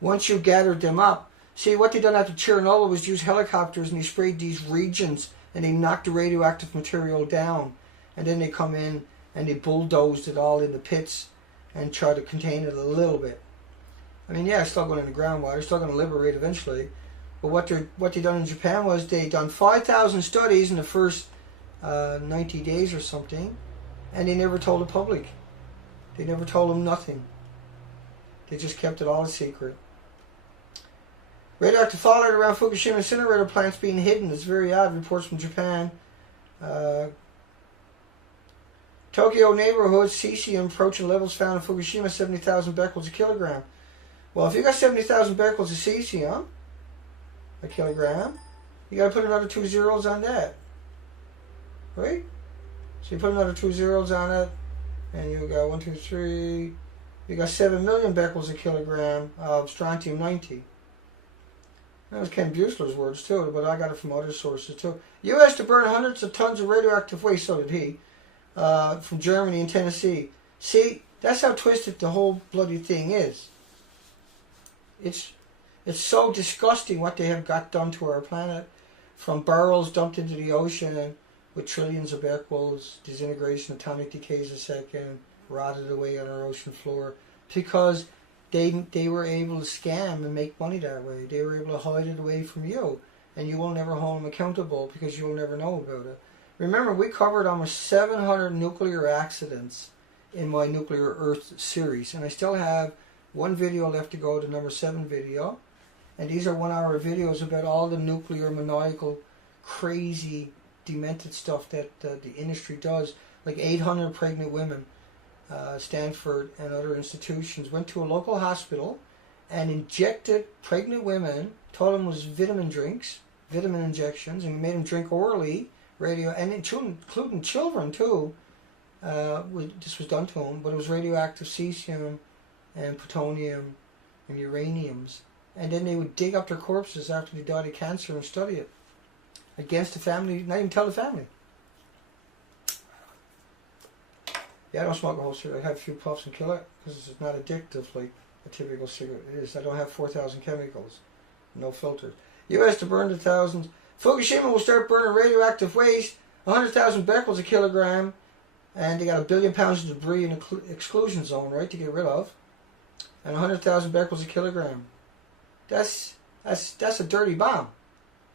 Once you gathered them up, see, what they done after Chernobyl was use helicopters and they sprayed these regions and they knocked the radioactive material down. And then they come in and they bulldozed it all in the pits and try to contain it a little bit. I mean, yeah, it's still going in the groundwater, it's still going to liberate eventually. But what they done in Japan was they done 5,000 studies in the first 90 days or something, and they never told the public. They never told them nothing. They just kept it all a secret. Radioactive fallout around Fukushima incinerator plants being hidden. It's very odd. Reports from Japan. Tokyo neighborhood cesium approaching levels found in Fukushima 70,000 becquerels a kilogram. Well, if you got 70,000 becquerels of cesium a kilogram, you got to put another 2 zeros on that, right? So you put another 2 zeros on it, and you got 1, 2, 3. You got 7 million becquerels a kilogram of strontium-90. That was Ken Buechler's words too, but I got it from other sources too. U.S. to burn hundreds of tons of radioactive waste, so did he, from Germany and Tennessee. See, that's how twisted the whole bloody thing is. It's so disgusting what they have got done to our planet, from barrels dumped into the ocean with trillions of becquerels, disintegration, atomic decays a second, rotted away on our ocean floor, because they were able to scam and make money that way. They were able to hide it away from you, and you will never hold them accountable because you will never know about it. Remember, we covered almost 700 nuclear accidents in my Nuclear Earth series, and I still have one video left to go, the number 7 video, and these are 1-hour videos about all the nuclear, maniacal, crazy, demented stuff that the industry does. Like 800 pregnant women, Stanford and other institutions went to a local hospital and injected pregnant women, told them it was vitamin drinks, vitamin injections, and made them drink orally, and including children too. This was done to them, but it was radioactive cesium and plutonium and uraniums. And then they would dig up their corpses after they died of cancer and study it against the family, not even tell the family. Yeah, I don't smoke a whole cigarette. I have a few puffs and kill it because it's not addictive like a typical cigarette is. I don't have 4,000 chemicals, no filters. U.S. to burn to thousands. Fukushima will start burning radioactive waste, 100,000 becquerels a kilogram, and they got 1 billion pounds of debris in the exclusion zone, right, to get rid of, and 100,000 becquerels a kilogram. That's a dirty bomb.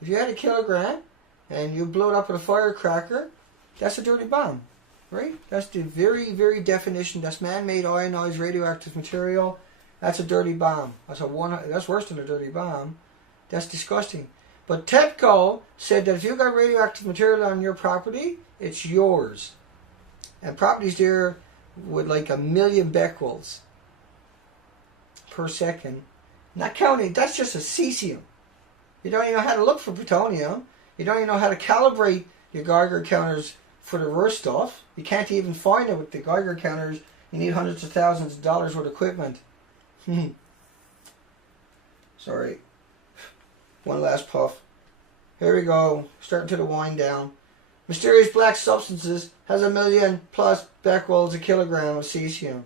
If you had a kilogram and you blew it up with a firecracker, that's a dirty bomb, right? That's the very, very definition. That's man-made ionized radioactive material. That's a dirty bomb. That's worse than a dirty bomb. That's disgusting. But TEPCO said that if you got radioactive material on your property, it's yours. And properties there with like 1 million becquerels per second. Not counting, that's just a cesium. You don't even know how to look for plutonium. You don't even know how to calibrate your Geiger counters for the worst stuff. You can't even find it with the Geiger counters. You need hundreds of thousands of dollars worth of equipment. Sorry. One last puff. Here we go. Starting to the wind down. Mysterious black substances has 1 million plus becquerels a kilogram of cesium.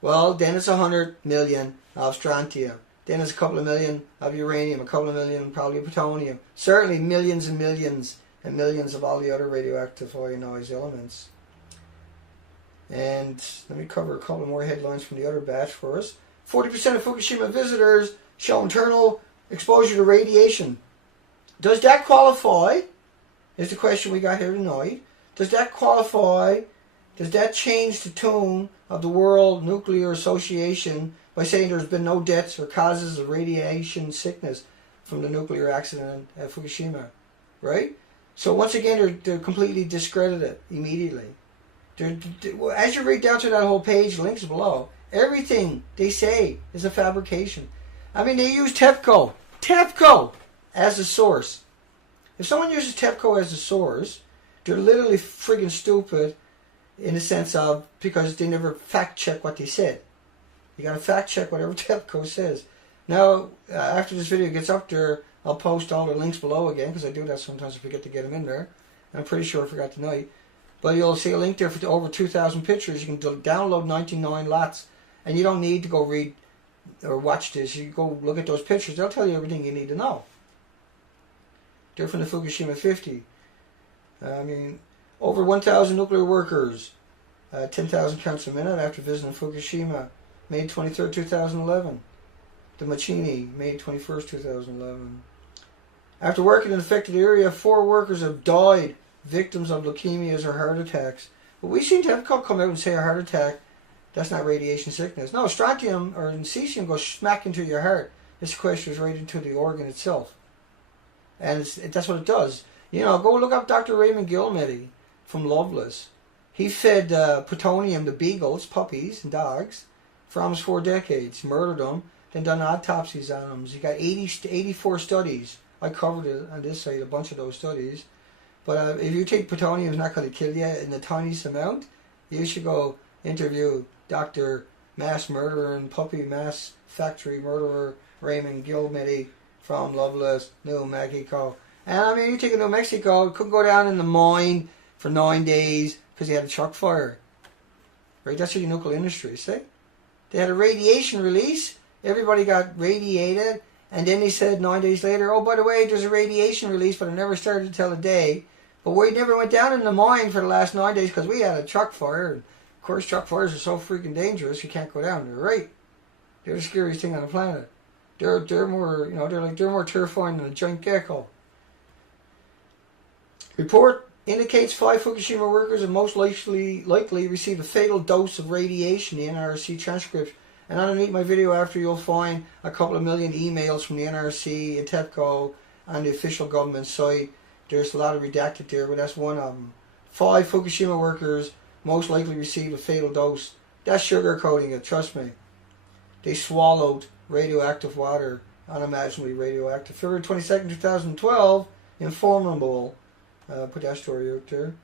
Well, then it's 100 million of strontium. Then it's a couple of million of uranium, a couple of million probably plutonium. Certainly millions and millions and millions of all the other radioactive ionized elements. And let me cover a couple more headlines from the other batch for us. 40% of Fukushima visitors show internal exposure to radiation. Does that qualify? Is the question we got here tonight. Does that qualify? Does that change the tune of the World Nuclear Association by saying there's been no deaths or causes of radiation sickness from the nuclear accident at Fukushima? Right? So once again, they're completely discredited immediately. As you read down to that whole page, links below, everything they say is a fabrication. I mean, they use TEPCO as a source. If someone uses TEPCO as a source, they're literally friggin' stupid in the sense of, because they never fact check what they said. You gotta fact check whatever TEPCO says. Now, after this video gets up there, I'll post all the links below again, because I do that sometimes I forget to get them in there. And I'm pretty sure I forgot tonight. But you'll see a link there for over 2,000 pictures. You can download 99 lots. And you don't need to go read or watch this. You go look at those pictures. They'll tell you everything you need to know. They're from the Fukushima 50. I mean, over 1,000 nuclear workers, 10,000 counts a minute after visiting Fukushima, May 23rd, 2011. The Machini, May 21st, 2011. After working in the affected area, 4 workers have died, victims of leukemias or heart attacks. But we seem to have come out and say a heart attack, that's not radiation sickness. No, strontium or cesium goes smack into your heart. It sequesters right into the organ itself. And that's what it does. You know, go look up Dr. Raymond Gilmedy from Loveless. He fed plutonium to beagles, puppies, and dogs for almost 4 decades. Murdered them, then done autopsies on them. He got 84 studies. I covered it on this site, a bunch of those studies. But if you take plutonium, it's not going to kill you in the tiniest amount. You should go interview Dr. Mass Murderer and Puppy Mass Factory Murderer Raymond Gilmedy from Loveless, New Mexico. And I mean, you take New Mexico, couldn't go down in the mine for 9 days because he had a truck fire. Right? That's your nuclear industry, see? They had a radiation release. Everybody got radiated. And then he said 9 days later, oh, by the way, there's a radiation release, but it never started until a day. But we never went down in the mine for the last 9 days because we had a truck fire. And of course, truck fires are so freaking dangerous, you can't go down there, right? They're the scariest thing on the planet. They're more, they're more terrifying than a giant gecko. Report indicates 5 Fukushima workers have most likely received a fatal dose of radiation, the NRC transcript. And underneath my video after, you'll find a couple of million emails from the NRC and TEPCO on the official government site. There's a lot of redacted there, but that's one of them. 5 Fukushima workers most likely received a fatal dose. That's sugarcoating it, trust me. They swallowed radioactive water, unimaginably radioactive. February 22nd, 2012, Informable. Put that story out there.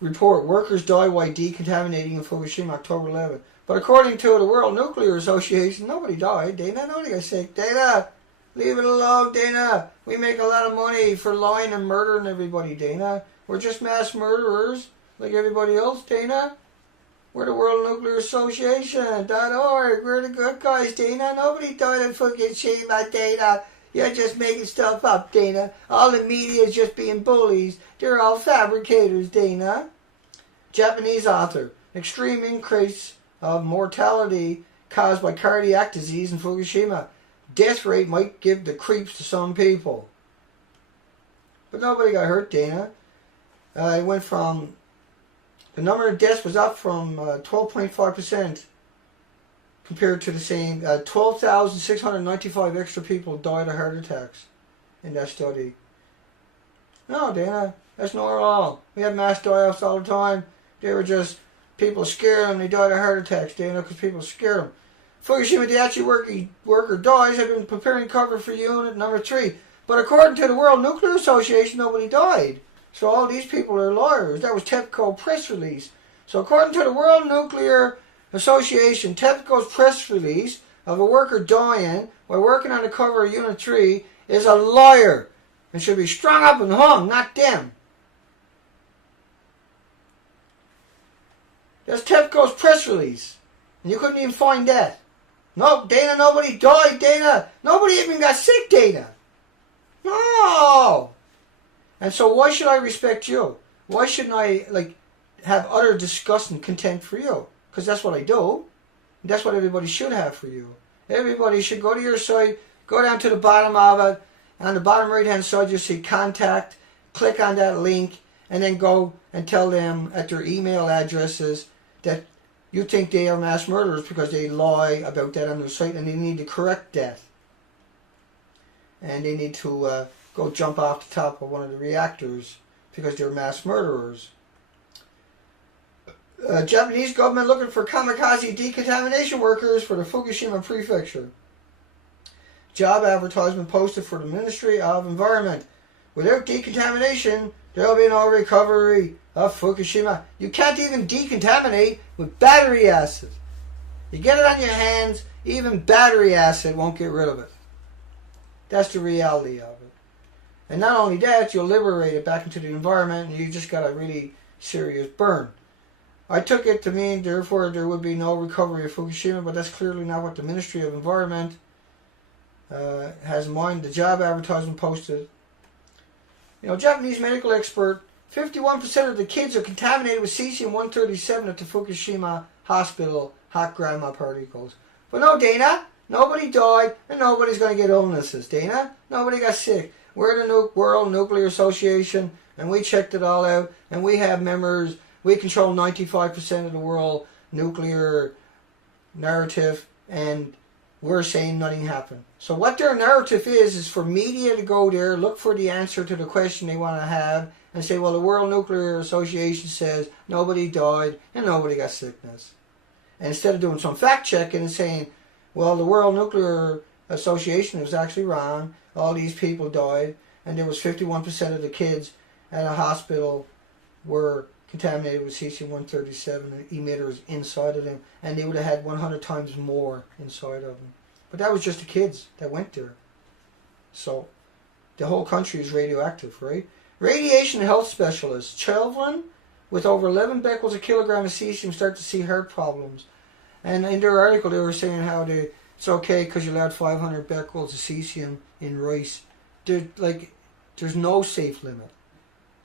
Report, workers die while decontaminating in Fukushima, October 11th. But according to the World Nuclear Association, nobody died. Dana, nobody got sick. Dana, leave it alone, Dana. We make a lot of money for lying and murdering everybody, Dana. We're just mass murderers like everybody else, Dana. We're the World Nuclear Association.org. We're the good guys, Dana. Nobody died in Fukushima, Dana. You're just making stuff up, Dana. All the media is just being bullies. They're all fabricators, Dana. Japanese author. Extreme increase of mortality caused by cardiac disease in Fukushima. Death rate might give the creeps to some people. But nobody got hurt, Dana. It went from... The number of deaths was up from 12.5% compared to the same. 12,695 extra people died of heart attacks in that study. No, Dana, that's normal. We have mass die-offs all the time. They were just people scared them. They died of heart attacks, Dana, because people scared them. Fukushima Daiichi worker dies. Have been preparing cover for unit number 3. But according to the World Nuclear Association, nobody died. So all these people are liars. That was TEPCO press release. So according to the World Nuclear Association, TEPCO's press release of a worker dying while working on the cover of Unit 3 is a liar and should be strung up and hung, not them. That's TEPCO's press release. And you couldn't even find that. No, Dana, nobody died, Dana. Nobody even got sick, Dana. No. And so why should I respect you? Why shouldn't I have utter disgust and contempt for you? Because that's what I do. That's what everybody should have for you. Everybody should go to your site, go down to the bottom of it, and on the bottom right hand side you'll see contact, click on that link, and then go and tell them at their email addresses that you think they are mass murderers because they lie about that on their site, and they need to correct that. And they need to go jump off the top of one of the reactors because they're mass murderers. Japanese government looking for kamikaze decontamination workers for the Fukushima prefecture. Job advertisement posted for the Ministry of Environment. Without decontamination, there will be no recovery of Fukushima. You can't even decontaminate with battery acid. You get it on your hands, even battery acid won't get rid of it. That's the reality of it. And not only that, you'll liberate it back into the environment, and you just got a really serious burn. I took it to mean, therefore, there would be no recovery of Fukushima, but that's clearly not what the Ministry of Environment has in mind. The job advertisement posted. Japanese medical expert, 51% of the kids are contaminated with cesium-137 at the Fukushima hospital, hot grandma particles. But no, Dana, nobody died, and nobody's going to get illnesses, Dana. Nobody got sick. We're the World Nuclear Association, and we checked it all out, and we have members. We control 95% of the world nuclear narrative, and we're saying nothing happened. So what their narrative is for media to go there, look for the answer to the question they want to have, and say, well, the World Nuclear Association says nobody died and nobody got sickness. And instead of doing some fact-checking and saying, well, the World Nuclear Association was actually wrong, all these people died, and there was 51% of the kids at a hospital were contaminated with cesium-137 emitters inside of them, and they would have had 100 times more inside of them. But that was just the kids that went there. So the whole country is radioactive, right? Radiation health specialists, children with over 11 becquerels a kilogram of cesium start to see heart problems. And in their article they were saying how it's okay because you allowed 500 becquerels of cesium in rice. There's no safe limit.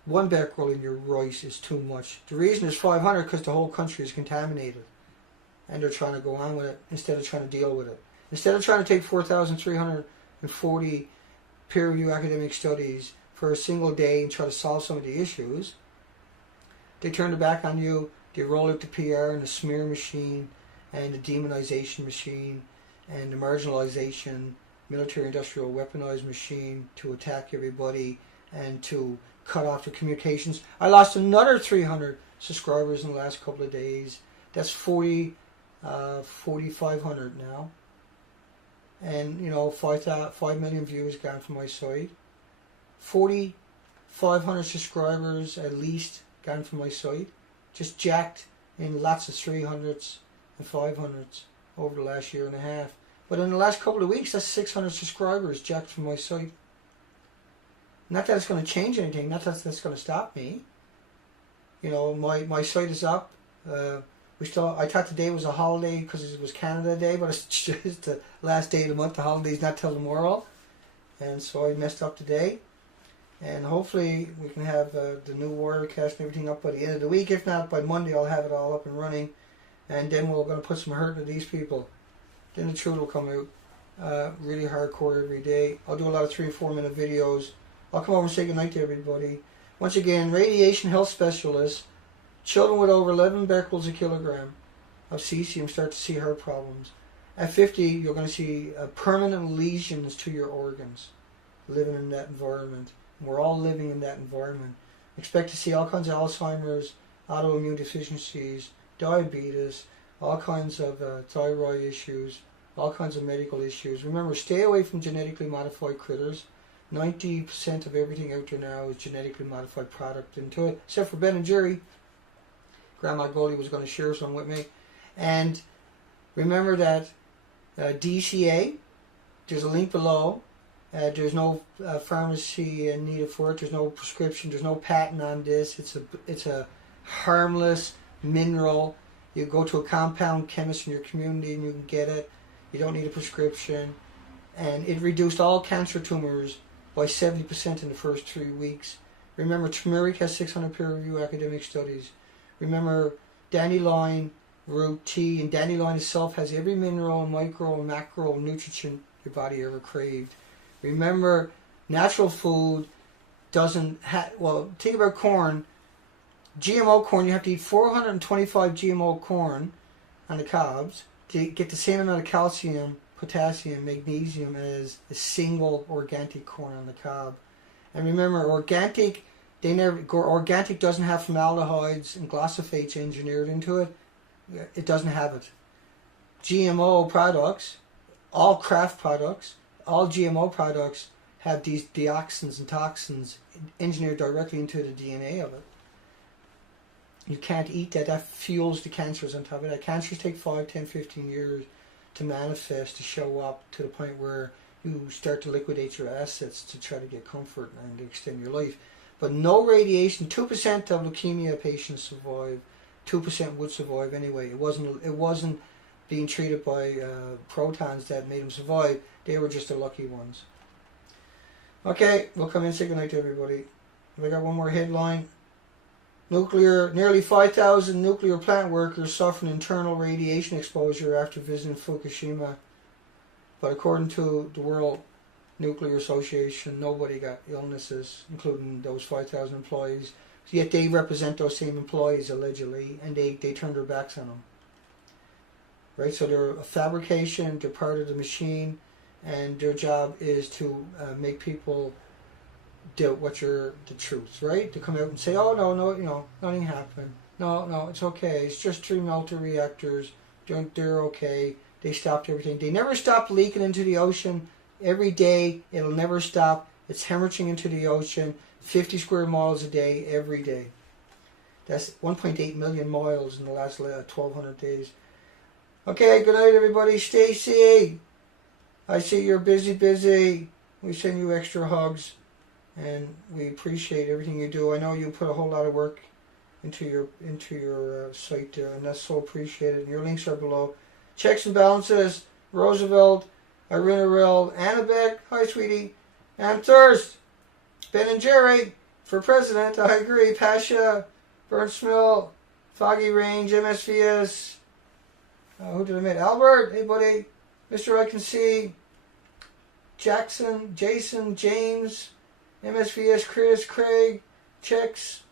1 becquerel in your rice is too much. The reason it's 500 because the whole country is contaminated. and they're trying to go on with it instead of trying to deal with it. Instead of trying to take 4,340 peer-reviewed academic studies for a single day and try to solve some of the issues, they turn their back on you. They roll out the PR and the smear machine and the demonization machine and the marginalization, military-industrial weaponized machine to attack everybody and to cut off the communications. I lost another 300 subscribers in the last couple of days. That's 4,500 now. And, you know, 5 million views gone from my site. 4,500 subscribers at least gone from my site. Just jacked in lots of 300s and 500s over the last year and a half. But in the last couple of weeks, that's 600 subscribers jacked from my site. Not that it's going to change anything. Not that that's going to stop me. You know, my site is up. I thought today was a holiday because it was Canada Day, but it's just the last day of the month. The holiday's not till tomorrow. And so I messed up today. And hopefully we can have the new Wirecast and everything up by the end of the week. If not, by Monday I'll have it all up and running. And then we're going to put some hurt into these people. Then the truth will come out really hardcore every day. I'll do a lot of 3 or 4 minute videos. I'll come over and say goodnight to everybody. Once again, radiation health specialists, children with over 11 becquerels a kilogram of cesium start to see heart problems. At 50, you're going to see permanent lesions to your organs living in that environment. We're all living in that environment. Expect to see all kinds of Alzheimer's, autoimmune deficiencies, diabetes, all kinds of thyroid issues, all kinds of medical issues. Remember, stay away from genetically modified critters. 90% of everything out there now is genetically modified product into it, except for Ben and Jerry. Grandma Goldie was going to share some with me. And remember that DCA, there's a link below. There's no pharmacy needed for it. There's no prescription. There's no patent on this. It's a harmless mineral. You go to a compound chemist in your community and you can get it. You don't need a prescription. And it reduced all cancer tumors by 70% in the first 3 weeks. Remember, turmeric has 600 peer-reviewed academic studies. Remember, dandelion root tea, and dandelion itself has every mineral, micro, and macro nutrient your body ever craved. Remember, natural food doesn't have, well, think about corn. GMO corn, you have to eat 425 GMO corn on the cobs to get the same amount of calcium, potassium, magnesium as a single organic corn on the cob. And remember, organic doesn't have formaldehydes and glyphosates engineered into it. It doesn't have it. GMO products, all craft products, all GMO products have these dioxins and toxins engineered directly into the DNA of it. You can't eat that. That fuels the cancers on top of that. Cancers take 5, 10, 15 years to manifest, to show up to the point where you start to liquidate your assets to try to get comfort and to extend your life. But no radiation. 2% of leukemia patients survive. 2% would survive anyway. It wasn't being treated by protons that made them survive. They were just the lucky ones. Okay, we'll come in and say goodnight to everybody. I got one more headline. Nearly 5,000 nuclear plant workers suffer internal radiation exposure after visiting Fukushima. But according to the World Nuclear Association, nobody got illnesses, including those 5,000 employees. Yet they represent those same employees, allegedly, and they turned their backs on them. Right? So they're a fabrication, they're part of the machine, and their job is to make people do what's the truth, right? To come out and say, oh, no, nothing happened. No, it's okay. It's just 3 melter reactors. They're okay. They stopped everything. They never stopped leaking into the ocean. Every day, it'll never stop. It's hemorrhaging into the ocean. 50 square miles a day, every day. That's 1.8 million miles in the last 1,200 days. Okay, good night, everybody. Stacy, I see you're busy. We send you extra hugs, and we appreciate everything you do. I know you put a whole lot of work into your site there, and that's so appreciated. And your links are below. Checks and balances. Roosevelt, Irinarel, Annabeth, hi sweetie, and Thirst, Ben and Jerry for president. I agree. Pasha, Burnsmill, Foggy Range, MSVS, Who did I meet? Albert, hey buddy. Mr. I Can See. Jackson, Jason, James, MSVS, Chris, Craig, Checks,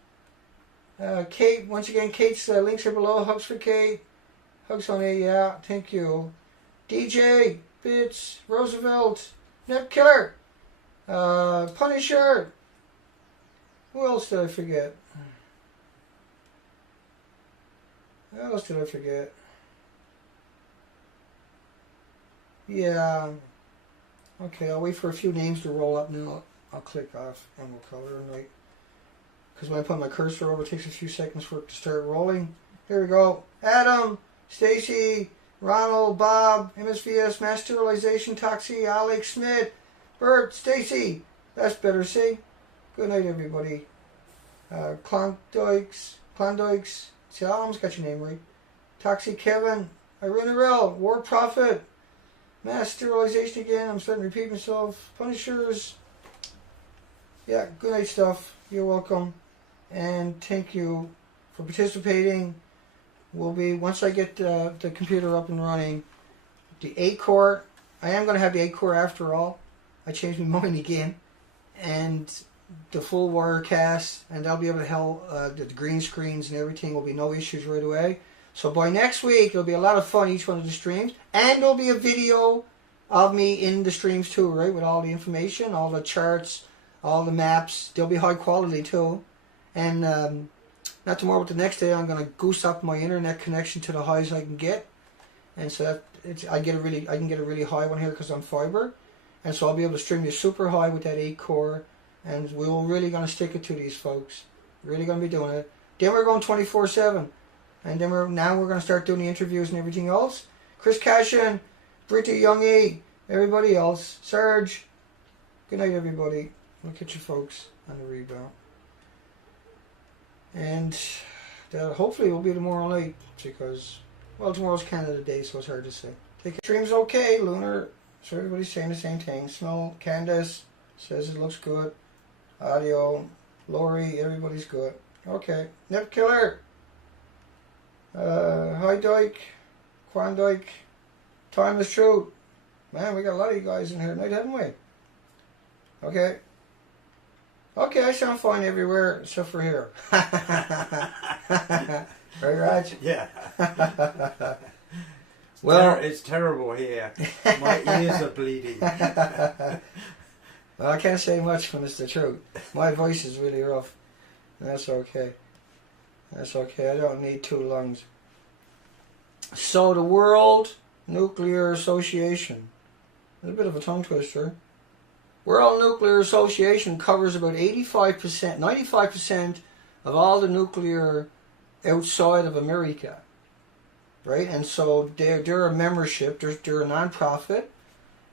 Kate. Once again, Kate's links are below. Hugs for Kate. Hugs honey, yeah, thank you. DJ, Bits, Roosevelt, Nep Killer, Punisher. Who else did I forget? Who else did I forget? Yeah. Okay, I'll wait for a few names to roll up and then I'll click off and we'll call it a night. Because when I put my cursor over, it takes a few seconds for it to start rolling. Here we go. Adam, Stacy, Ronald, Bob, MSVS, Mass Sterilization, Toxie, Alex, Smith, Bert, Stacy. That's better, see? Good night, everybody. Klondikes. See, I almost got your name right. Toxie, Kevin, Irina Rell, War Prophet, Mass Sterilization again. I'm starting to repeat myself. Punishers. Yeah, good night stuff. You're welcome. And thank you for participating. Will be, once I get the computer up and running, the 8-core. I am going to have the 8-core after all. I changed my mind again. And the full Wirecast. And they'll be able to help the green screens and everything. Will be no issues right away. So by next week, it'll be a lot of fun, each one of the streams. And there'll be a video of me in the streams too, right? With all the information, all the charts, all the maps. They'll be high quality too. And not tomorrow, but the next day, I'm going to goose up my internet connection to the highs I can get. And so that I can get a really high one here because I'm fiber. And so I'll be able to stream you super high with that 8-core. And we're really going to stick it to these folks. Really going to be doing it. Then we're going 24/7. And then we're going to start doing the interviews and everything else. Chris Cashin, Britta Youngie, everybody else. Serge. Good night, everybody. Look at you folks on the rebound. And hopefully it will be tomorrow night because, well, tomorrow's Canada Day, so it's hard to say. Stream's okay, Lunar. So everybody's saying the same thing. Smell, Candace says it looks good. Audio, Lori, everybody's good. Okay. Nip Killer. Hi Dyke, Quandike, Time is True. Man, we got a lot of you guys in here tonight, haven't we? Okay. Okay, I sound fine everywhere except for here. Right, Raj? Yeah. Well, it's terrible here. My ears are bleeding. Well, I can't say much when it's the truth. My voice is really rough. That's okay. That's okay. I don't need 2 lungs. So the World Nuclear Association. It's a bit of a tongue twister. World Nuclear Association covers about 85%, 95% of all the nuclear outside of America. Right? And so they're a membership, they're a non-profit,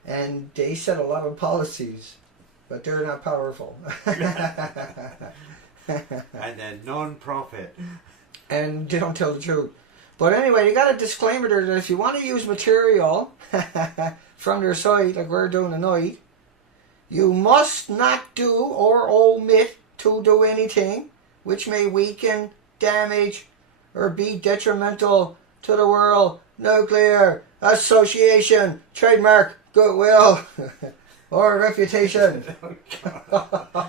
and they set a lot of policies, but they're not powerful. And they're non-profit. And they don't tell the truth. But anyway, they got a disclaimer there that if you want to use material from their site, like we're doing tonight, you must not do or omit to do anything which may weaken, damage, or be detrimental to the World Nuclear Association, trademark, goodwill, or reputation.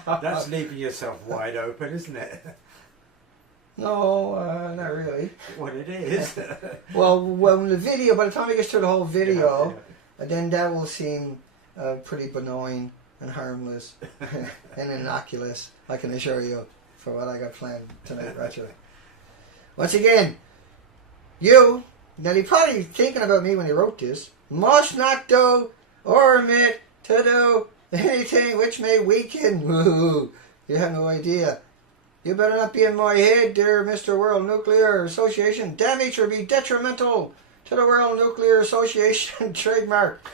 That's leaving yourself wide open, isn't it? No, not really. What it is. Well, when the video, by the time it gets to the whole video, then that will seem pretty benign and harmless and innocuous, I can assure you, for what I got planned tonight, Roger. Once again, you, now you're probably thinking about me when you wrote this, must not do or omit to do anything which may weaken. Woo-hoo. You have no idea. You better not be in my head, dear Mr. World Nuclear Association. Damage or be detrimental to the World Nuclear Association trademark.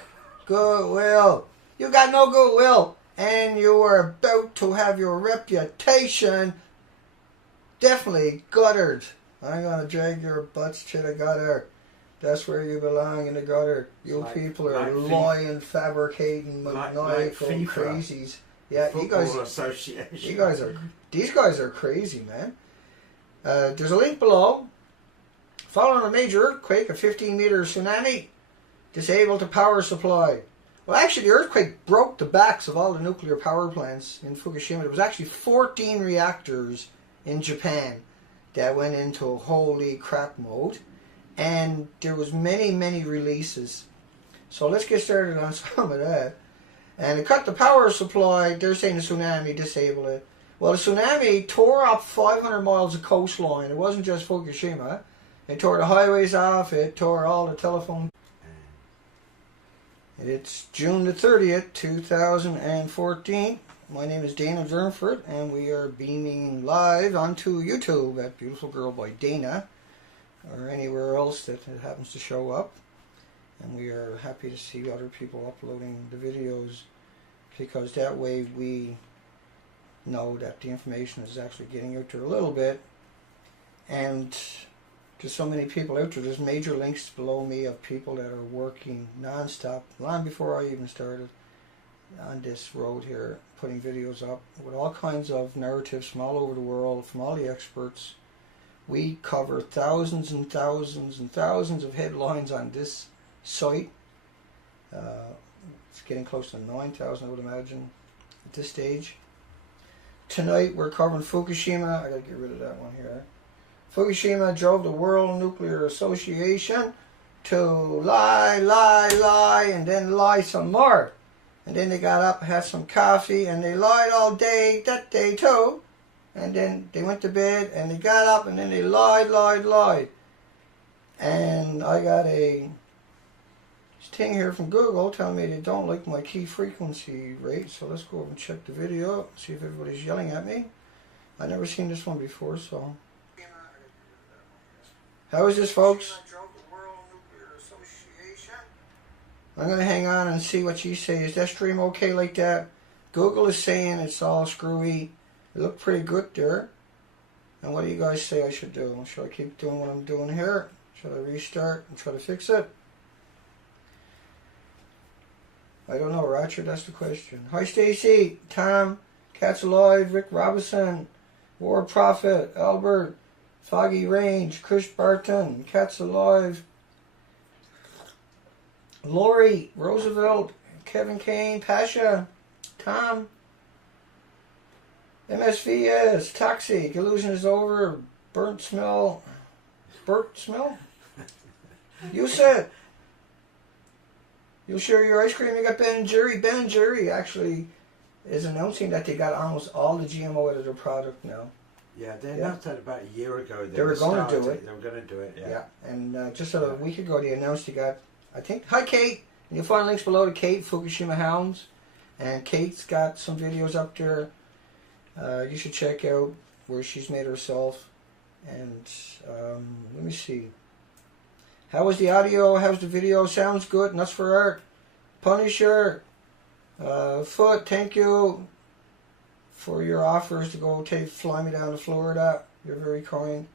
Goodwill. You got no goodwill, and you are about to have your reputation definitely guttered. I'm going to drag your butts to the gutter. That's where you belong, in the gutter. You people are lying, fabricating, maniacal crazies. Yeah, you guys. These guys are crazy, man. There's a link below. Following a major earthquake, a 15-meter tsunami disabled the power supply. Well, actually, the earthquake broke the backs of all the nuclear power plants in Fukushima. There was actually 14 reactors in Japan that went into holy crap mode. And there was many releases. So let's get started on some of that. And it cut the power supply. They're saying the tsunami disabled it. Well, the tsunami tore up 500 miles of coastline. It wasn't just Fukushima. It tore the highways off. It tore all the telephone. It's June the 30th, 2014. My name is Dana Durnford, and we are beaming live onto YouTube at BeatifulGirlByDana, or anywhere else that it happens to show up. And we are happy to see other people uploading the videos, because that way we know that the information is actually getting out there a little bit. And there's so many people out there. There's major links below me of people that are working non-stop, long before I even started on this road here, putting videos up with all kinds of narratives from all over the world, from all the experts. We cover thousands and thousands and thousands of headlines on this site. It's getting close to 9,000, I would imagine, at this stage. Tonight we're covering Fukushima. I gotta get rid of that one here. Fukushima drove the World Nuclear Association to lie, and then lie some more. And then they got up, had some coffee, and they lied all day, that day too. And then they went to bed, and they got up, and then they lied. And I got a thing here from Google telling me they don't like my key frequency rate. So let's go over and check the video, see if everybody's yelling at me. I've never seen this one before, so... How is this, folks? I'm going to hang on and see what you say. Is that stream okay like that? Google is saying it's all screwy. It looked pretty good there. And what do you guys say I should do? Should I keep doing what I'm doing here? Should I restart and try to fix it? I don't know, Roger. That's the question. Hi, Stacy, Tom, Cats Alive, Rick Robinson, War Prophet, Albert, Foggy Range, Chris Barton, Cats Alive, Lori, Roosevelt, Kevin Kane, Pasha, Tom, MSVS, Toxic, Illusion is Over, Burt Smell, you said, you'll share your ice cream. You got Ben and Jerry. Ben and Jerry actually is announcing that they got almost all the GMO out of their product now. Yeah, they announced that about a year ago. They were going to do it. They were going to do it, yeah. And just a week ago, they announced they got, I think, hi Kate. And you'll find links below to Kate, Fukushima Hounds. And Kate's got some videos up there. You should check out where she's made herself. And let me see. How was the audio? How's the video? Sounds good. Nuts for Art. Punisher. Foot, thank you for your offers to go fly me down to Florida. You're very kind.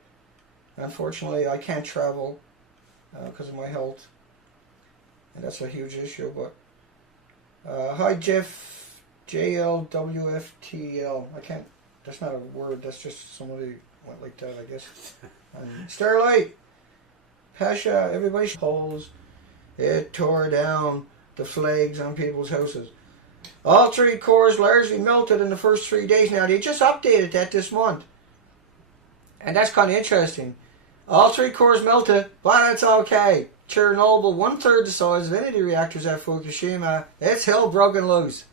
Unfortunately, I can't travel because of my health, and that's a huge issue. But hi, Jeff, JLWFTL. I can't. That's not a word. That's just somebody went like that, I guess. And Starlight, Pasha, everybody polls. It tore down the flags on people's houses. All three cores largely melted in the first 3 days. Now, they just updated that this month. And that's kind of interesting. All three cores melted, but that's okay. Chernobyl, 1/3 the size of any reactors at Fukushima. It's hell broken loose.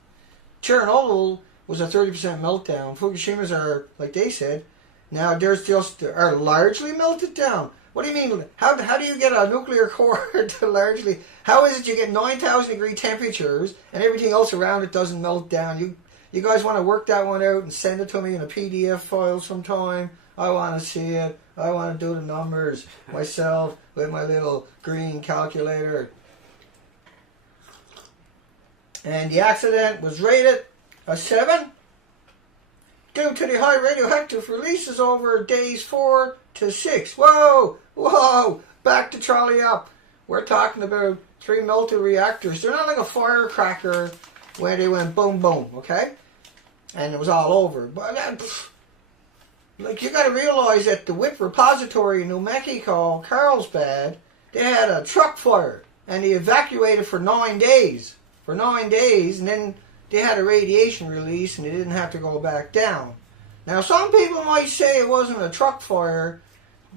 Chernobyl was a 30% meltdown. Fukushima's are, like they said, now they're are largely melted down. What do you mean? How do you get a nuclear core to largely... How is it you get 9,000 degree temperatures and everything else around it doesn't melt down? You guys want to work that one out and send it to me in a PDF file sometime? I want to see it. I want to do the numbers myself with my little green calculator. And the accident was rated a 7 due to the high radioactive releases over days 4 to 6. Whoa! Back to trolley up. We're talking about 3 melted reactors. They're not like a firecracker where they went boom, boom, okay? And it was all over. But Like, you got to realize that the WIP repository in New Mexico, Carlsbad, they had a truck fire, and they evacuated for 9 days. For 9 days, and then they had a radiation release, and they didn't have to go back down. Now, some people might say it wasn't a truck fire,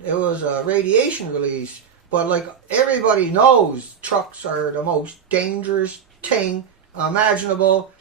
it was a radiation release. But, like, everybody knows trucks are the most dangerous thing imaginable.